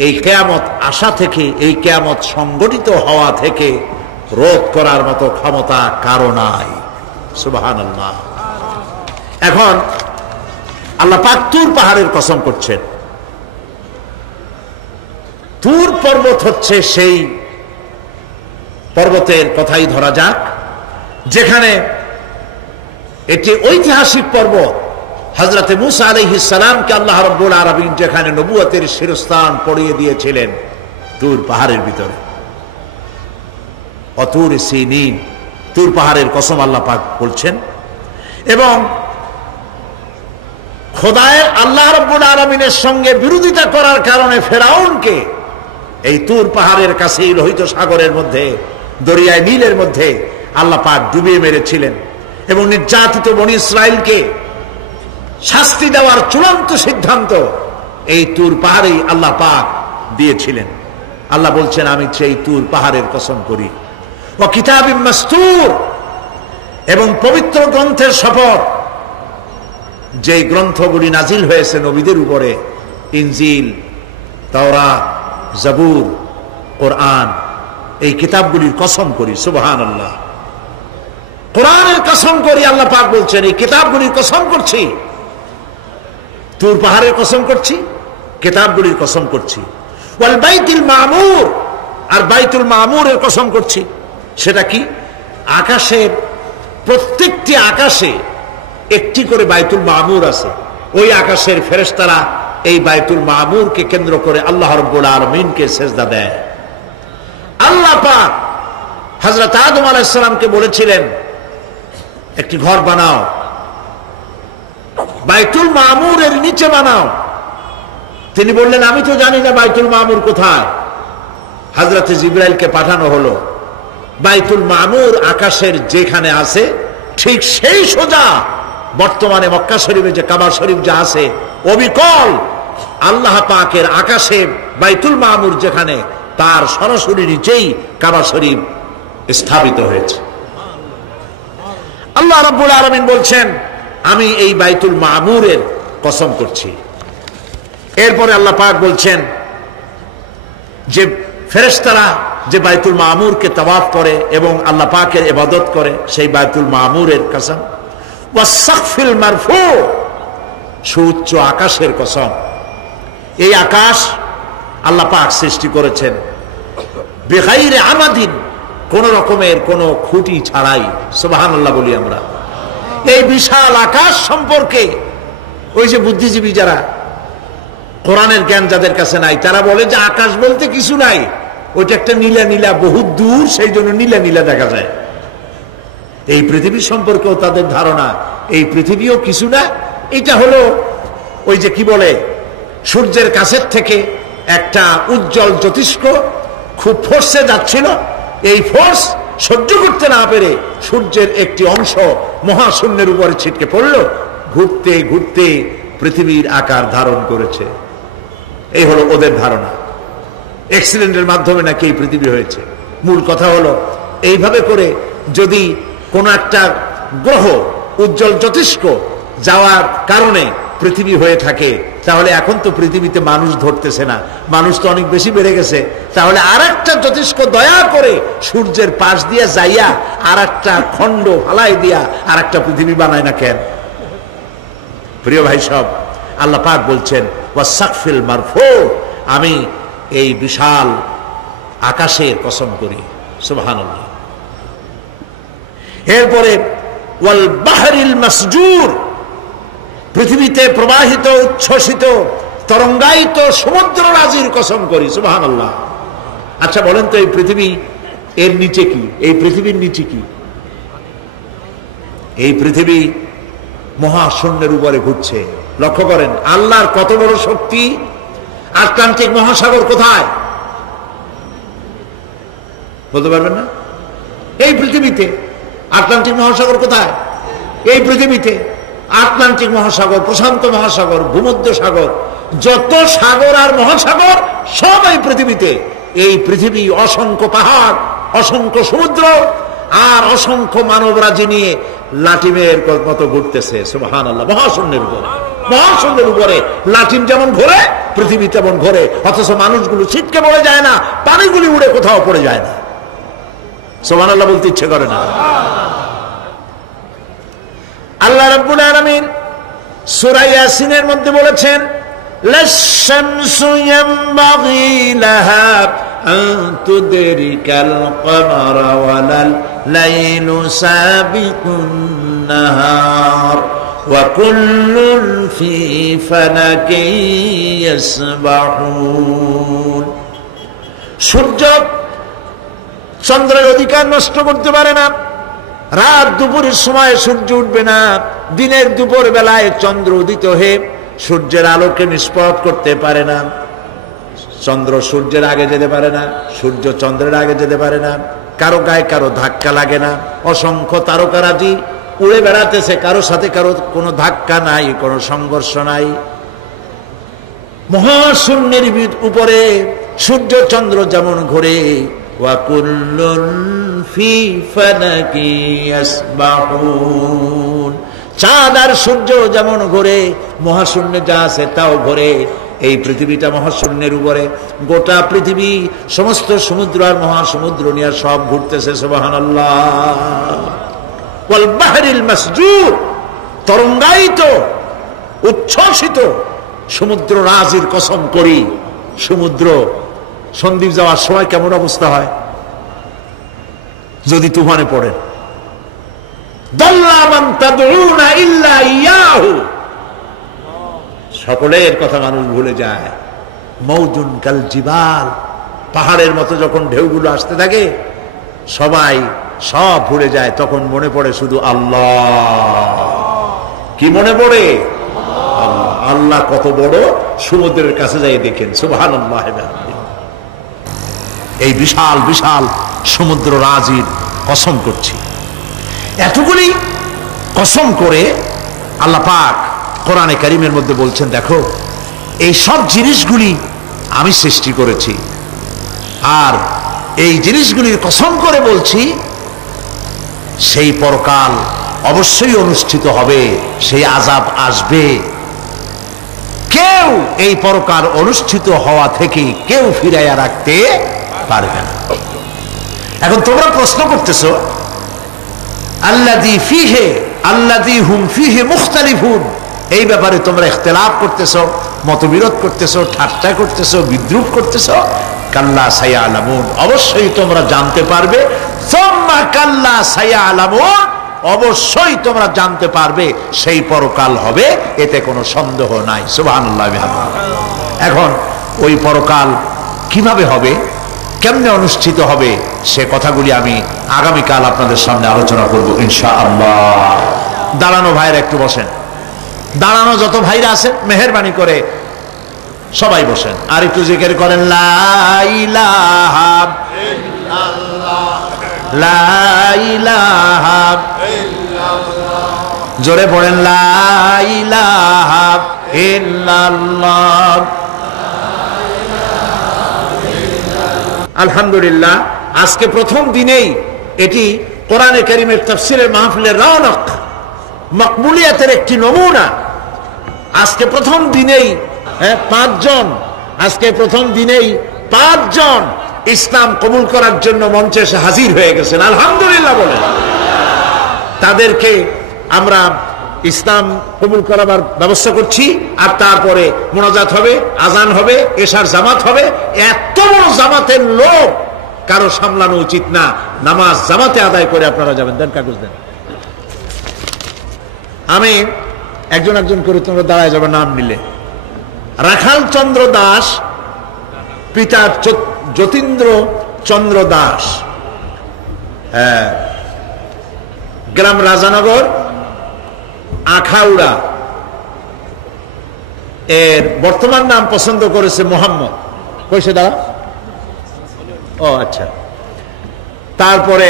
এই কিয়ামত আসা থেকে, এই কিয়ামত সংগঠিত হওয়া থেকে রোধ করার মতো ক্ষমতা কারো নাই। সুবহানাল্লাহ। এখন আল্লাহ পাক তুর পাহাড়ের কসম করছেন। তুর পর্বত হচ্ছে সেই পর্বতের কথাই ধরা যাক, যেখানে একটি ঐতিহাসিক পর্বত, হযরত মূসা আলাইহিস সালামকে আল্লাহ রাব্বুল আলামিন যেখানে নবুয়তের শিরস্থান পড়িয়ে দিয়েছিলেন তুর পাহাড়ের ভিতরে, অতুর সিনিন, তুর পাহাড়ের কসম আল্লাহ পাক বলছেন। এবং খোদায়ের আল্লাহ রাব্বুল আলামিনের সঙ্গে বিরোধিতা করার কারণে ফেরাউনকে এই তুর পাহাড়ের কাছেই লোহিত সাগরের মধ্যে, দরিয়ায় নীলের মধ্যে আল্লাহ পাক ডুবিয়ে মেরেছিলেন এবং নির্যাতিত বনি ইসরাইলকে শাস্তি দেওয়ার চূড়ান্ত সিদ্ধান্ত এই তুর পাহাড়েই আল্লাহ পাক দিয়েছিলেন। আল্লাহ বলছেন, আমি সেই তুর পাহাড়ের কসম করি, ও কিতাবিম মাসতুর, এবং পবিত্র গ্রন্থের শপথ, যে গ্রন্থগুলি নাজিল হয়েছে নবীদের উপরে, ইনজিল, তাওরাত, জাবুর, কোরআন, এই কিতাবগুলির কসম করি। সুবহানাল্লাহ। কোরআনের কসম করি, আল্লাহ পাক বলছেন এই কিতাবগুলির কসম করছি, তুর পাহাড়ের কসম করছি, কিতাবগুলির কসম করছি। ওয়াল বাইতুল মামুর, আর বাইতুল মামুরের কসম করছি। সেটা কি? আকাশের প্রত্যেকটি আকাশে একটি করে বাইতুল মামুর আছে। ওই আকাশের ফেরেশতারা এই বাইতুল মামুরকে কেন্দ্র করে আল্লাহ রাব্বুল আলামিনকে সিজদা দেয়। আল্লাহ পাক হযরত আদম আলাইহিস সালামকে বলেছিলেন একটি ঘর বানাও, বাইতুল মামুরের নিচে বানাও। তিনি বললেন, আমি তো জানি না বাইতুল মামুর কোথায়। হযরত জিবরাইলকে পাঠানো হলো, বাইতুল মামুর আকাশের যেখানে আছে ঠিক সেই সোজা বর্তমানে মক্কা শরীফে যে কাবা শরীফ যা আছে, অবিকল আল্লাহ পাকের আকাশে বাইতুল মামুর যেখানে, তার সরাসরি নিচেই কাবা শরীফ স্থাপিত হয়েছে। আল্লাহ রাব্বুল আলামিন বলছেন, আমি এই বাইতুল মামুরের কসম করছি। এরপরে আল্লাহ পাক বলছেন যে ফেরেশতারা যে বাইতুল মামুরকে তাওয়াফ করে এবং আল্লাহ পাকের ইবাদত করে, সেই বাইতুল মামুরের কসম। ওয়াস-সাকফিল মারফু, সুউচ্চ আকাশের কসম। এই আকাশ আল্লাহ পাক সৃষ্টি করেছেন বিগাইরি আমাদিন, কোন রকমের কোন খুঁটি ছাড়াই। সুবহানাল্লাহ বলি আমরা। এই বিশাল আকাশ সম্পর্কে ওই যে বুদ্ধিজীবী যারা, কোরআনের জ্ঞান যাদের কাছে নাই, তারা বলে যে আকাশ বলতে কিছু নাই, ওইটা একটা নীলা নীলা, বহুত দূর, সেই জন্য নীলা নীলা দেখা যায়। এই পৃথিবী সম্পর্কেও তাদের ধারণা এই পৃথিবীও কিছু না, এটা হলো ওই যে কি বলে, সূর্যের কাছের থেকে একটা উজ্জ্বল জ্যোতিষ্ক খুব ফোর্সে যাচ্ছিল, এই ফোর্স সহ্য করতে না পেরে সূর্যের একটি অংশ মহাশূন্যের উপরে ছিটকে পড়ল, ঘুরতে ঘুরতে পৃথিবীর আকার ধারণ করেছে। এই হলো ওদের ধারণা। অ্যাক্সিডেন্টের মাধ্যমে নাকি এই পৃথিবী হয়েছে। মূল কথা হলো, এইভাবে করে যদি কোন একটা গ্রহ উজ্জ্বল জ্যোতিষ্ক যাওয়ার কারণে পৃথিবী হয়ে থাকে, তাহলে এখন তো পৃথিবীতে মানুষ ধরতেছে না, মানুষ তো অনেক বেশি বেড়ে গেছে, তাহলে আর একটা জ্যোতিষ্ক দয়া করে সূর্যের পাশ দিয়ে যাইয়া আর একটা খণ্ড ফালাই দিয়া আর একটা পৃথিবী বানায় না কেন? প্রিয় ভাই সব, আল্লাহ পাক বলছেন ওয়াস-সাকফিল মারফু, আমি এই বিশাল আকাশের কসম করি। সুবহানাল্লাহ। এরপরে ওয়াল বাহরিল মাসজুর, পৃথিবীতে প্রবাহিত উচ্ছ্বসিত তরঙ্গায়িত সমুদ্র রাজির কসম করি। সুবহানাল্লাহ। আচ্ছা বলেন তো, এই পৃথিবী এর নিচে কি? এই পৃথিবীর নিচে কি? এই পৃথিবী মহাশূন্যের উপরে ঘুরছে। লক্ষ্য করেন আল্লাহর কত বড় শক্তি। আটলান্টিক মহাসাগর কোথায় বলতে পারবেন না? এই পৃথিবীতে। আটলান্টিক মহাসাগর কোথায়? এই পৃথিবীতে। আটলান্টিক মহাসাগর, প্রশান্ত মহাসাগর, ভূমধ্য সাগর, যত সাগর আর মহাসাগর সব এই পৃথিবীতে। এই পৃথিবী অসংখ্য পাহাড়, অসংখ্য সমুদ্র আর অসংখ্য মানবরাজি নিয়ে লাটিমের মতো ঘুরতেছে। সুবহানাল্লাহ। মহাশূন্যের উপরে, মহাশূন্যের উপরে লাটিম যেমন ঘোরে, পৃথিবী তেমন ঘোরে, অথচ মানুষগুলো ছিটকে পড়ে যায় না, পানিগুলি উড়ে কোথাও পড়ে যায় না। সুবহানাল্লাহ বলতে ইচ্ছে করে না। আল্লাহ রাব্বুল আলামিন সূরা ইয়াসিনের মধ্যে বলেছেন, লাশ-শামসু ইয়ানবাগি লাহা আন তুদরিকাল কমারা ওয়ালাল লাইলু সাবিকুন নাহার ওয়া কুল্লুন ফি ফালাকি ইয়াসবাহুন। সূর্য চন্দ্রের অধিকার নষ্ট করতে পারে না। রাত দুপুরের সময় সূর্য উঠবে না, দিনের দুপুর বেলায় চন্দ্র উদিত হয়ে সূর্যের আলোকে নিষ্প্রভ করতে পারে না। চন্দ্র সূর্যের আগে যেতে পারে না, সূর্য চন্দ্রের আগে যেতে পারে না, কারো গায়ে কারো ধাক্কা লাগে না। অসংখ্য তারকারাজি উড়ে বেড়াতেছে, কারো সাথে কারো কোনো ধাক্কা নাই, কোনো সংঘর্ষ নাই। মহাশূন্যের উপরে সূর্য চন্দ্র যেমন ঘোরে, ওয়া কুল্লুন ফি ফালাকি ইয়াসবাহুন। চাঁদ আর সূর্য যেমন ঘোরে, মহাশূন্যে যা আছে তাও ঘোরে। এই পৃথিবীটা মহাশূন্যের উপরে, গোটা পৃথিবী, সমস্ত সমুদ্র আর মহাসমুদ্র নিয়ে সব ঘুরতেছে। সুবহানাল্লাহ। ওয়াল বাহরিল মাসজুর, তরঙ্গায়িত উচ্ছ্বসিত সমুদ্র রাজির কসম করি, সমুদ্র সন্দ্বীপ যাওয়ার সময় কেমন অবস্থা হয় যদি তুফানে পড়েন। দাল্লা মান তাদউনা ইল্লা ইয়াহু, সকলের কথা মানুষ ভুলে যায়। মৌজুন কাল জিবাল, পাহাড়ের মতো যখন ঢেউগুলো আসতে থাকে সবাই সব ভুলে যায়, তখন মনে পড়ে শুধু আল্লাহ। কি মনে পড়ে? আল্লাহ। আল্লাহ কত বড়, সমুদ্রের কাছে যাই দেখেন। সুবহানাল্লাহ। এই বিশাল বিশাল সমুদ্র রাজির কসম করছি। এতগুলি কসম করে আল্লাহ পাক কোরআনে কারীমের মধ্যে বলছেন, দেখো এই সব জিনিসগুলি আমি সৃষ্টি করেছি, আর এই জিনিসগুলির কসম করে বলছি সেই পরকাল অবশ্যই অনুষ্ঠিত হবে, সেই আযাব আসবে। কেউ এই পরকাল অনুষ্ঠিত হওয়া থেকে কেউ ফিরাইয়া রাখতে পারবে না। এখন তোমরা প্রশ্ন করতেছো, আল্লাযী ফীহি আল্লাযী হুম ফীহি মুখতালিফুন, এই ব্যাপারে তোমরা ইখতিলাফ করতেছো, মতবিরোধ করতেছো, ঠাট্টা করতেছো, বিদ্রূপ করতেছো। কাল্লা সায়ালামুন, অবশ্যই তোমরা জানতে পারবে। সুম্মা কাল্লা সায়ালামুন, অবশ্যই তোমরা জানতে পারবে সেই পরকাল হবে, এতে কোনো সন্দেহ নাই। সুবহানাল্লাহ। এখন ওই পরকাল কিভাবে হবে, কেমনে অনুষ্ঠিত হবে, সে কথাগুলি আমি আগামীকাল আপনাদের সামনে আলোচনা করব ইনশাআল্লাহ। দাঁড়ানো ভাইরা একটু বসেন, দাঁড়ানো যত ভাইরা আছেন মেহেরবানি করে সবাই বসেন, আর একটু জিকির করেন লা ইলাহা ইল্লাল্লাহ, লা ইলাহা ইল্লাল্লাহ, জোরে পড়েন লা ইলাহা ইল্লাল্লাহ। আলহামদুলিল্লাহ, আজকে প্রথম দিনেই এটি কোরআনে কারীমের তাফসীরের মাহফিলের রওনক, মকবুলিয়াতের একটি নমুনা। আজকে প্রথম দিনেই পাঁচজন, আজকে প্রথম দিনেই পাঁচজন ইসলাম কবুল করার জন্য মঞ্চে এসে হাজির হয়ে গেছেন। আলহামদুলিল্লাহ বলেন। তাদেরকে আমরা ইসলাম কবুল করাবার ব্যবস্থা করছি, আর তারপরে মোনাজাত হবে, আজান হবে, এশার জামাত হবে। এত বড় জামাতের লোক কারো সামলানো উচিত না। নামাজ জামাতে আদায় করে আপনারা যাবেন। দেন কাগজ দেন। আমি একজন একজন করে তোমরা দাঁড়ায় যাবে নাম নিলে। রাখাল চন্দ্র দাস, পিতা যতীন্দ্র চন্দ্র দাস, গ্রাম রাজানগর, আখাউড়া। এর বর্তমান নাম পছন্দ করেছে মোহাম্মদ। কইছে দাঁড়া, ও আচ্ছা। তারপরে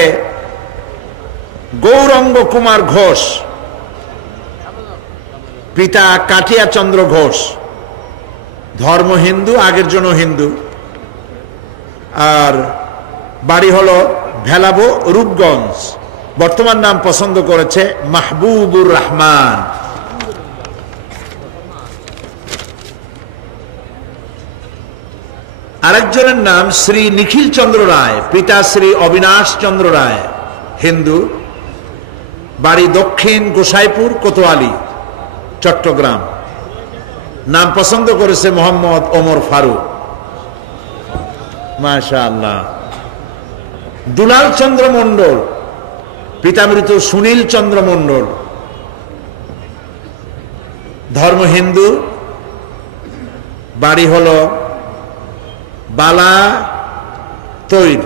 গৌরঙ্গ কুমার ঘোষ, পিতা কাটিয়া চন্দ্র ঘোষ, ধর্ম হিন্দু, আগের জন্য হিন্দু, আর বাড়ি হলো ভেলাবো, রূপগঞ্জ। বর্তমান নাম পছন্দ করেছে মাহবুবুর রহমান। আরেকজনের নাম শ্রী নিখিল চন্দ্র রায়, পিতা শ্রী অবিনাশ চন্দ্র রায়, হিন্দু, বাড়ি দক্ষিণ গোসাইপুর, কোতোয়ালি, চট্টগ্রাম। নাম পছন্দ করেছে মোহাম্মদ ওমর ফারুক। মাশাআল্লাহ। দুলাল চন্দ্র মণ্ডল, পিতা মৃত সুনীল চন্দ্র মণ্ডল, ধর্ম হিন্দু, বাড়ি হলো বালা তৈর,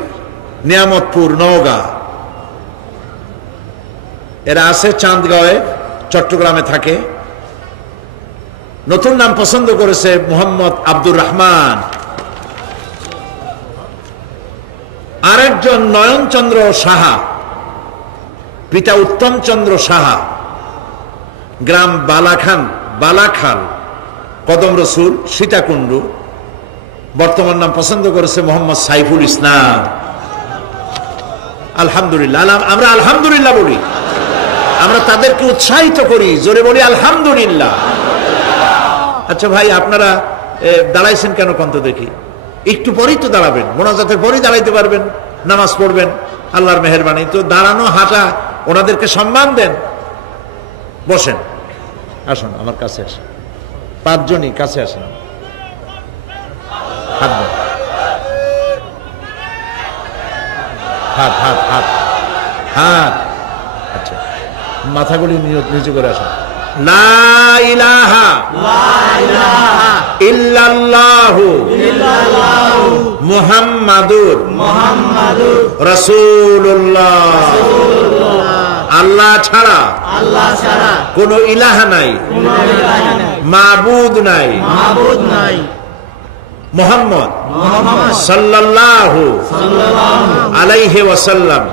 নিয়ামতপুর, নওগাঁ। এরা আছে চাঁদগাঁওয়ে, চট্টগ্রামে থাকে। নতুন নাম পছন্দ করেছে মোহাম্মদ আব্দুর রহমান। আরেকজন নয়নচন্দ্র সাহা, পিতা উত্তম চন্দ্র সাহা, গ্রাম বালাখাল, কদম রসুল, সীতাকুণ্ডু। বর্তমান নাম পছন্দ করেছে মোহাম্মদ সাইফুল ইসলাম। আলহামদুলিল্লাহ, আমরা আলহামদুলিল্লাহ বলি, আমরা তাদেরকে উৎসাহিত করি, জোরে বলি আলহামদুলিল্লাহ। আচ্ছা ভাই, আপনারা দাঁড়াইছেন কেন কন্ত দেখি? একটু পরেই তো দাঁড়াবেন, মোনাজাতের পরেই দাঁড়াইতে পারবেন, নামাজ পড়বেন, আল্লাহর মেহেরবানি। তো দাঁড়ানো, হাঁটা, ওনাদেরকে সম্মান দেন। বসেন, আসুন আমার কাছে আসেন, 5 জনই কাছে আসেন। হাত দেন, হাত হাত হাত হাত। আচ্ছা, মাথাগুলি নিচু করে আসুন। লা ইলাহা ইল্লাল্লাহু মুহাম্মাদুর রাসূলুল্লাহ। আল্লাহ ছাড়া কোনো ইলাহা নাই, মাবুদ নাই। মুহাম্মদ সাল্লাল্লাহু আলাইহি ওয়াসাল্লাম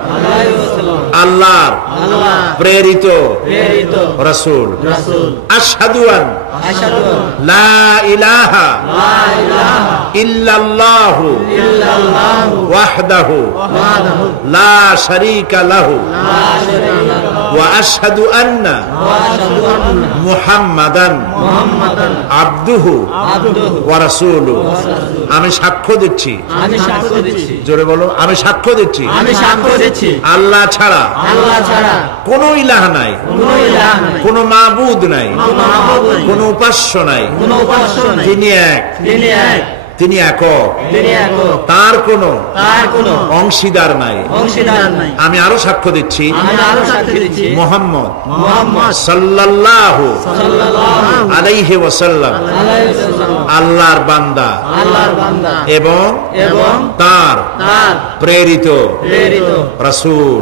আল্লাহর প্রেরিত রাসূল। আশহাদু আন লা ইলাহা ইল্লাল্লাহু ওয়াহদাহু লা শারীকা লাহু ওয়া আশহাদু আন্না মুহাম্মাদান আবদুহু ওয়া রাসূলুহু। আমি সাক্ষ্য দিচ্ছি, জোরে বলো, আমি সাক্ষ্য দিচ্ছি আল্লাহ ছাড়া কোন ইলাহ নাই, কোন মাবুদ নাই, কোন উপাস্য নাই। তিনি এক, তিনি একক, তার কোন অংশীদার নাই। আমি আরো সাক্ষ্য দিচ্ছি মুহাম্মদ সাল্লাল্লাহু আলাইহি ওয়াসাল্লাম আল্লাহর বান্দা এবং তার প্রেরিত রাসূল।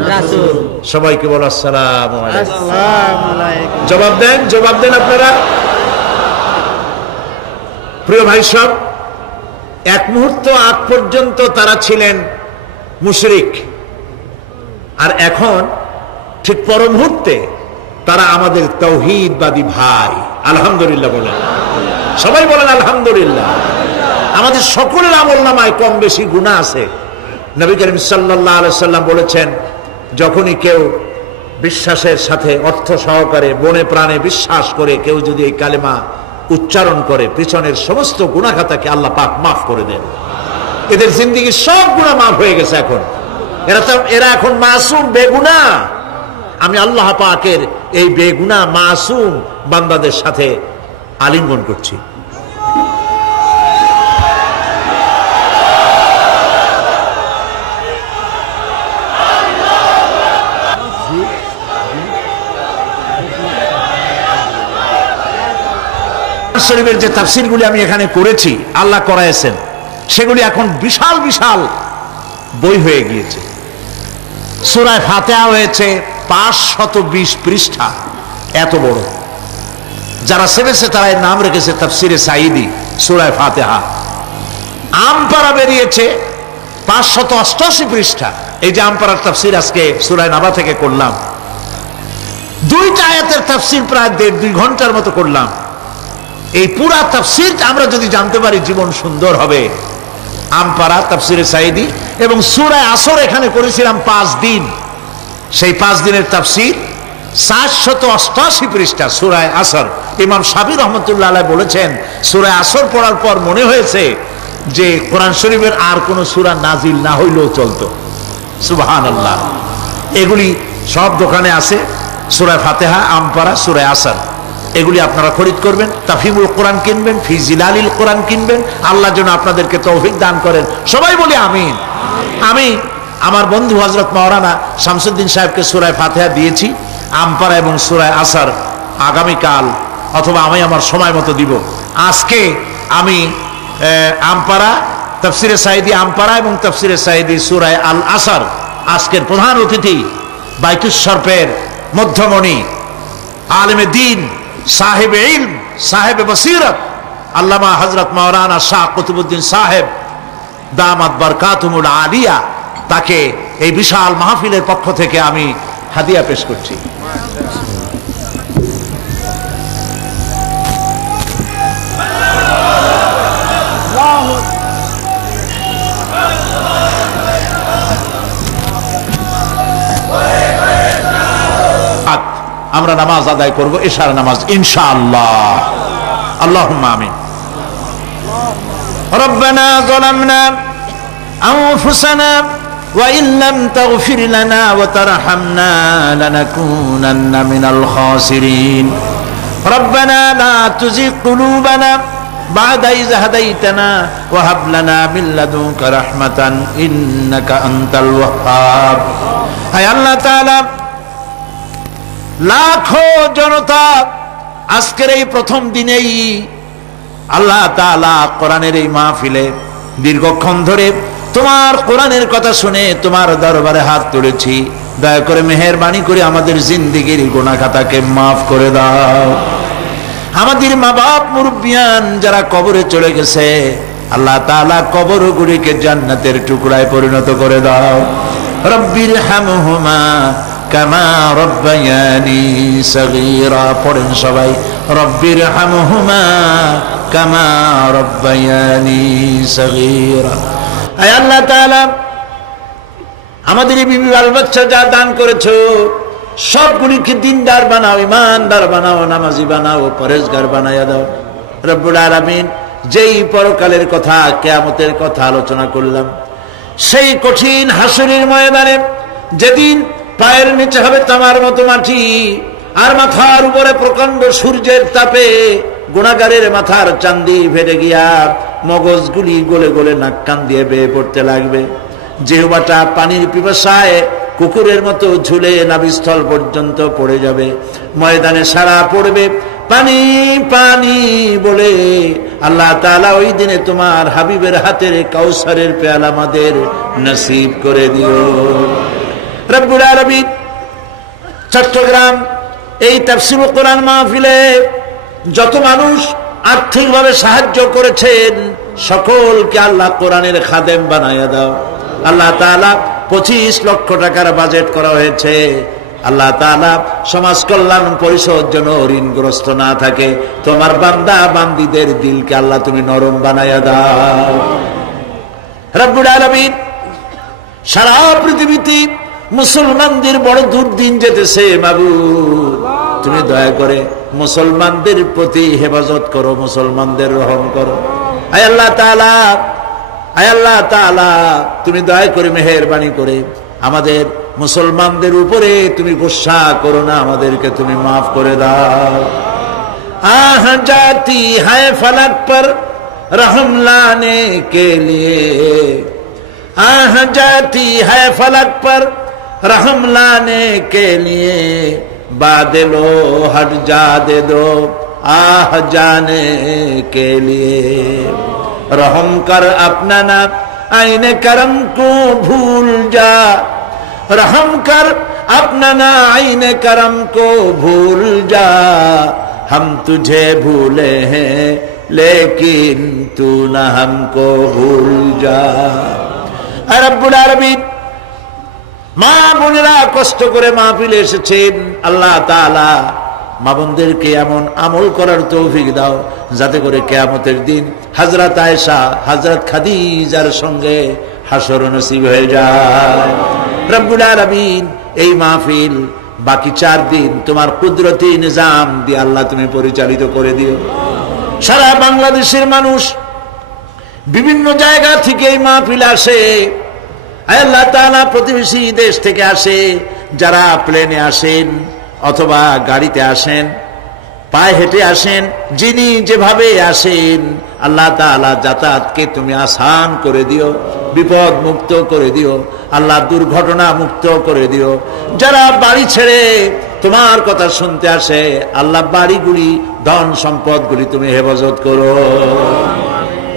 সবাইকে বলো আসসালামু আলাইকুম। জবাব দেন আপনারা। প্রিয় ভাই সব, এক মুহূর্ত আগ পর্যন্ত তারা ছিলেন মুশরিক, আর এখন ঠিক পর মুহূর্তে তারা আমাদের তাওহীদবাদী ভাই। আলহামদুলিল্লাহ বলেন, সবাই বলেন আলহামদুলিল্লাহ। আমাদের সকলের আমলনামায় কম বেশি গুনাহ আছে। নবী করিম সাল্লাল্লাহু আলাইহি সাল্লাম বলেছেন, যখনই কেউ বিশ্বাসের সাথে অর্থ সহকারে মনে প্রাণে বিশ্বাস করে কেউ যদি এই কালেমা উচ্চারণ করে, পিছনের সমস্ত গুনাহ খাতাকে আল্লাহ পাক মাফ করে দেন। এদের জিন্দেগির সব গুনাহ মাফ হয়ে গেছে। এখন এরা এখন মাসুম, বেগুনাহ। আমি আল্লাহ পাকের এই বেগুনাহ মাসুম বান্দাদের সাথে আলিঙ্গন করছি। শরীফের যে তাফসীরগুলি আমি এখানে করেছি, আল্লাহ করাইছেন, সেগুলি এখন বিশাল বিশাল বই হয়ে গিয়েছে। সূরা ফাতিহা হয়েছে 520 পৃষ্ঠা, এত বড়। যারা সেরেছে তারা এর নাম রেখেছে তাফসীরে সাঈদী, সূরা ফাতিহা। আমপারা বেরিয়েছে 588 পৃষ্ঠা। এই যে আমপারার তাফসীর আজকে সূরা নাবা থেকে করলাম, 2টা আয়াতের তাফসীর প্রায় 1.5-2 ঘন্টার মতো করলাম। এই পুরা তাফসীর আমরা যদি জানতে পারি, জীবন সুন্দর হবে। আমপারা, তাফসীরে সাঈদী এবং সূরা আসর এখানে করেছিলাম 5 দিন। সেই 5 দিনের তাফসীর 788 পৃষ্ঠা সূরা আসর। ইমাম শাফিঈ রাহমাতুল্লাহ আলাইহি বলেছেন, সূরা আসর পড়ার পর মনে হয়েছে যে কোরআন শরীফের আর কোন সূরা নাজিল না হইলেও চলতো। সুবহানাল্লাহ। এগুলি সব দোকানে আছে, সূরা ফাতিহা, আমপারা, সূরা আসর। এগুলি আপনারা খরিদ করবেন। তাফহিমুল কোরআন কিনবেন, ফি জিলালিল কোরআন কিনবেন। আল্লাহ যেন আপনাদেরকে তৌফিক দান করেন। সবাই বলি আমিন। আমি আমার বন্ধু হযরত মাওলানা শামসুদ্দিন সাহেবকে সূরা ফাতিহা দিয়েছি, আমপারা এবং সূরা আসর আগামীকাল অথবা আমি আমার সময় মতো দিব। আজকে আমি আমপারা তাফসিরে সাঈদী আমপারা এবং তাফসিরে সাঈদী সূরা আল আসর, আজকের প্রধান অতিথি বাইতুস শরফের মধ্যমণি আলেমে দ্বীন সাহেবে ইলম সাহেবে বসিরত আল্লামা হযরত মাওলানা শাহ কুতুবউদ্দিন সাহেব দামাত বারকাতুহুল আলিয়া, তাকে এই বিশাল মাহফিলের পক্ষ থেকে আমি হাদিয়া পেশ করছি। আমরা নামাজ আদায় করব, ইশার নামাজ ইনশাআল্লাহ। আল্লাহুম্মা আমিন। রব্বানা যালামনা আনফুসানা ওয়া ইন লাম তাগফির লানা ওয়া তারহামনা লানাকুনান্না মিনাল খাসিরিন। রব্বানা লা তুযিগ কুলুবানা বা'দা ইয হাদাইতানা ওয়া হাব লানা মিন লাদুনকা রাহমাতান ইন্নাকা আনতাল ওয়াহ্হাব। হে আল্লাহ তাআলা, লাখো জনতা আজকের এই প্রথম দিনেই আল্লাহ তাআলা কোরআনের এই মাহফিলে দীর্ঘক্ষণ ধরে তোমার কোরআনের কথা শুনে তোমার দরবারে হাত তুলেছি। দয়া করে মেহেরবানি করে আমাদের জিন্দেগির গুনাহ খাতাকে মাফ করে দাও। আমাদের মা বাপ মুরব্বিয়ান যারা কবরে চলে গেছে, আল্লাহ তাআলা কবরগুলিকে জান্নাতের টুকরায় পরিণত করে দাও। রব্বির হামহুমা কামা রব্বায়ানি সগীরা। পড়েন সবাই, রব্বির হামহুমা কামা রব্বায়ানি সগীরা। আয় আল্লাহ তাআলা, আমাদের এই বিবি বাল বাচ্চা যা দান করেছো সবগুলিকে দিনদার বানাও, ইমানদার বানাও, নামাজি বানাও, পরেজগার বানাইয়া দাও। রব্বুল আলামিন, যেই পরকালের কথা কিয়ামতের কথা আলোচনা করলাম, সেই কঠিন হাসরের ময়দানে যেদিন পায়ের নিচে হবে তামার মতো মাটি, আর মাথার উপরে প্রকাণ্ড সূর্যের তাপে গুনাহগারের মাথার চান্দি ফেটে গিয়া মগজগুলি গলে গলে নাক কান দিয়ে বেয়ে পড়তে লাগবে। জিহ্বাটা পানির পিপাসায় কুকুরের মতো ঝুলে নাভিস্থল পর্যন্ত পড়ে যাবে। ময়দানে সারা পড়বে পানি পানি বলে। আল্লাহ তাআলা ওই দিনে তোমার হাবিবের হাতের কাউসারের পেয়ালা আমাদের নসিব করে দিও। রব্বুল আলামিন, চট্টগ্রাম এই তাফসীরুল কোরআন মাহফিলে যত মানুষ আর্থিকভাবে সাহায্য করেছেন সকলকে আল্লাহ কোরআনের খাদেম বানাইয়া দাও। আল্লাহ তাআলা 25 লক্ষ টাকার বাজেট করা হয়েছে। আল্লাহ তাআলা সমাজ কল্যাণ পরিষদ যেন ঋণগ্রস্ত না থাকে। তোমার বান্দা বান্দীদের দিলকে আল্লাহ তুমি নরম বানাইয়া দাও। রব্বুল আলামিন, সারা পৃথিবীতে মুসলমানদের বড় দুর্দিন যেতেছে। মাবুদ, তুমি দয়া করে মুসলমানদের প্রতি হেফাজত করো, মুসলমানদের রহম করো। আয় আল্লাহ তাআলা, আয় আল্লাহ তাআলা, তুমি দয়া করে মেহেরবানি করে আমাদের মুসলমানদের উপরে তুমি গুসা করো না, আমাদেরকে তুমি মাফ করে দাও। আহ জাতি হায় ফলক पर रहम लाने के लिए, आह जाती है फलक पर रहम लाने के लिए, बादलो हट जा दे दो आह जाने के लिए, रहम कर अपना ना आईने करम को भूल जा, रहम कर अपना ना आईने करम को भूल जा, हम तुझे भूले हैं लेकिन तू न हमको भूल जा। রব্বুল আলামিন, মা বোনেরা কষ্ট করে মাহফিলে এসেছেন, আল্লাহ তাআলা মা বোনদেরকে এমন আমল করার তৌফিক দাও যাতে করে কিয়ামতের দিন হযরত আয়েশা হযরত খাদিজার সঙ্গে হাসর নসিব হয়ে যায়। রব্বুল আলামিন, এই মাহফিল বাকি 4 দিন তোমার কুদরতি নিজাম দিয়ে আল্লাহ তুমি পরিচালিত করে দিও। সারা বাংলাদেশের মানুষ বিভিন্ন জায়গা থেকে এই মাহফিল আসে। আল্লাহ তাআলা প্রতিবেশী দেশ থেকে আসে, যারা প্লেনে আসেন অথবা গাড়িতে আসেন, পায়ে হেঁটে আসেন, যিনি যেভাবে আসেন আল্লাহ তাআলা যাতায়াতকে তুমি আসান করে দিও, বিপদ মুক্ত করে দিও, আল্লাহ দুর্ঘটনা মুক্ত করে দিও। যারা বাড়ি ছেড়ে তোমার কথা শুনতে আসে আল্লাহ বাড়িগুলি ধন সম্পদগুলি তুমি হেফাজত করো।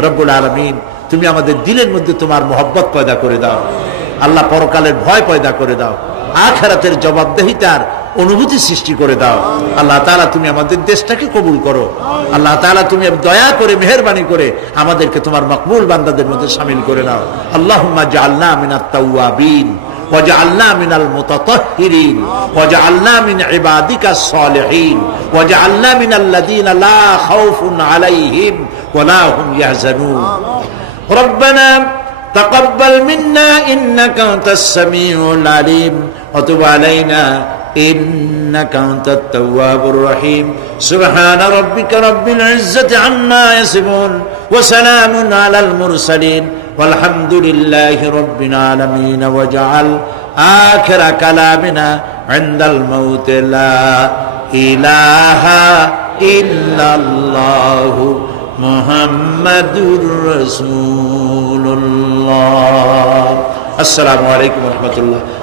রব্বুল আলামিন, তুমি আমাদের দিলের মধ্যে তোমার মহব্বত পয়দা করে দাও আল্লাহ, পরকালের ভয় পয়দা করে দাও, আখিরাতের জবাবদিহিতার অনুভূতি সৃষ্টি করে দাও আল্লাহ তাআলা। তুমি আমাদের দেশটাকে কবুল করো আল্লাহ তাআলা, তুমি দয়া করে মেহেরবানি করে আমাদেরকে তোমার মকবুল বান্দাদের মধ্যে শামিল করে নাও। আল্লাহুম্মা জাআলনা মিনাত তাওয়াবিন ওয়াজআলনা মিনাল মুতাতাহহিরিন ওয়াজআলনা মিন ইবাদিকাস সালিহিন ওয়াজআলনা মিনাল্লাযীনা লা খাউফুন আলাইহিম ওয়া লা হুম ইয়াহজানুন। রব্বানা তাকাব্বাল মিন্না ইন্নাকা আনতাস সামিউল আলিম ওয়া তুব আলাইনা إنك أنت التواب الرحيم سبحان ربك رب العزة عما يصفون وسلام على المرسلين والحمد لله رب العالمين واجعل آخر كلامنا عند الموت لا إله إلا الله محمد رسول الله. السلام عليكم ورحمة الله.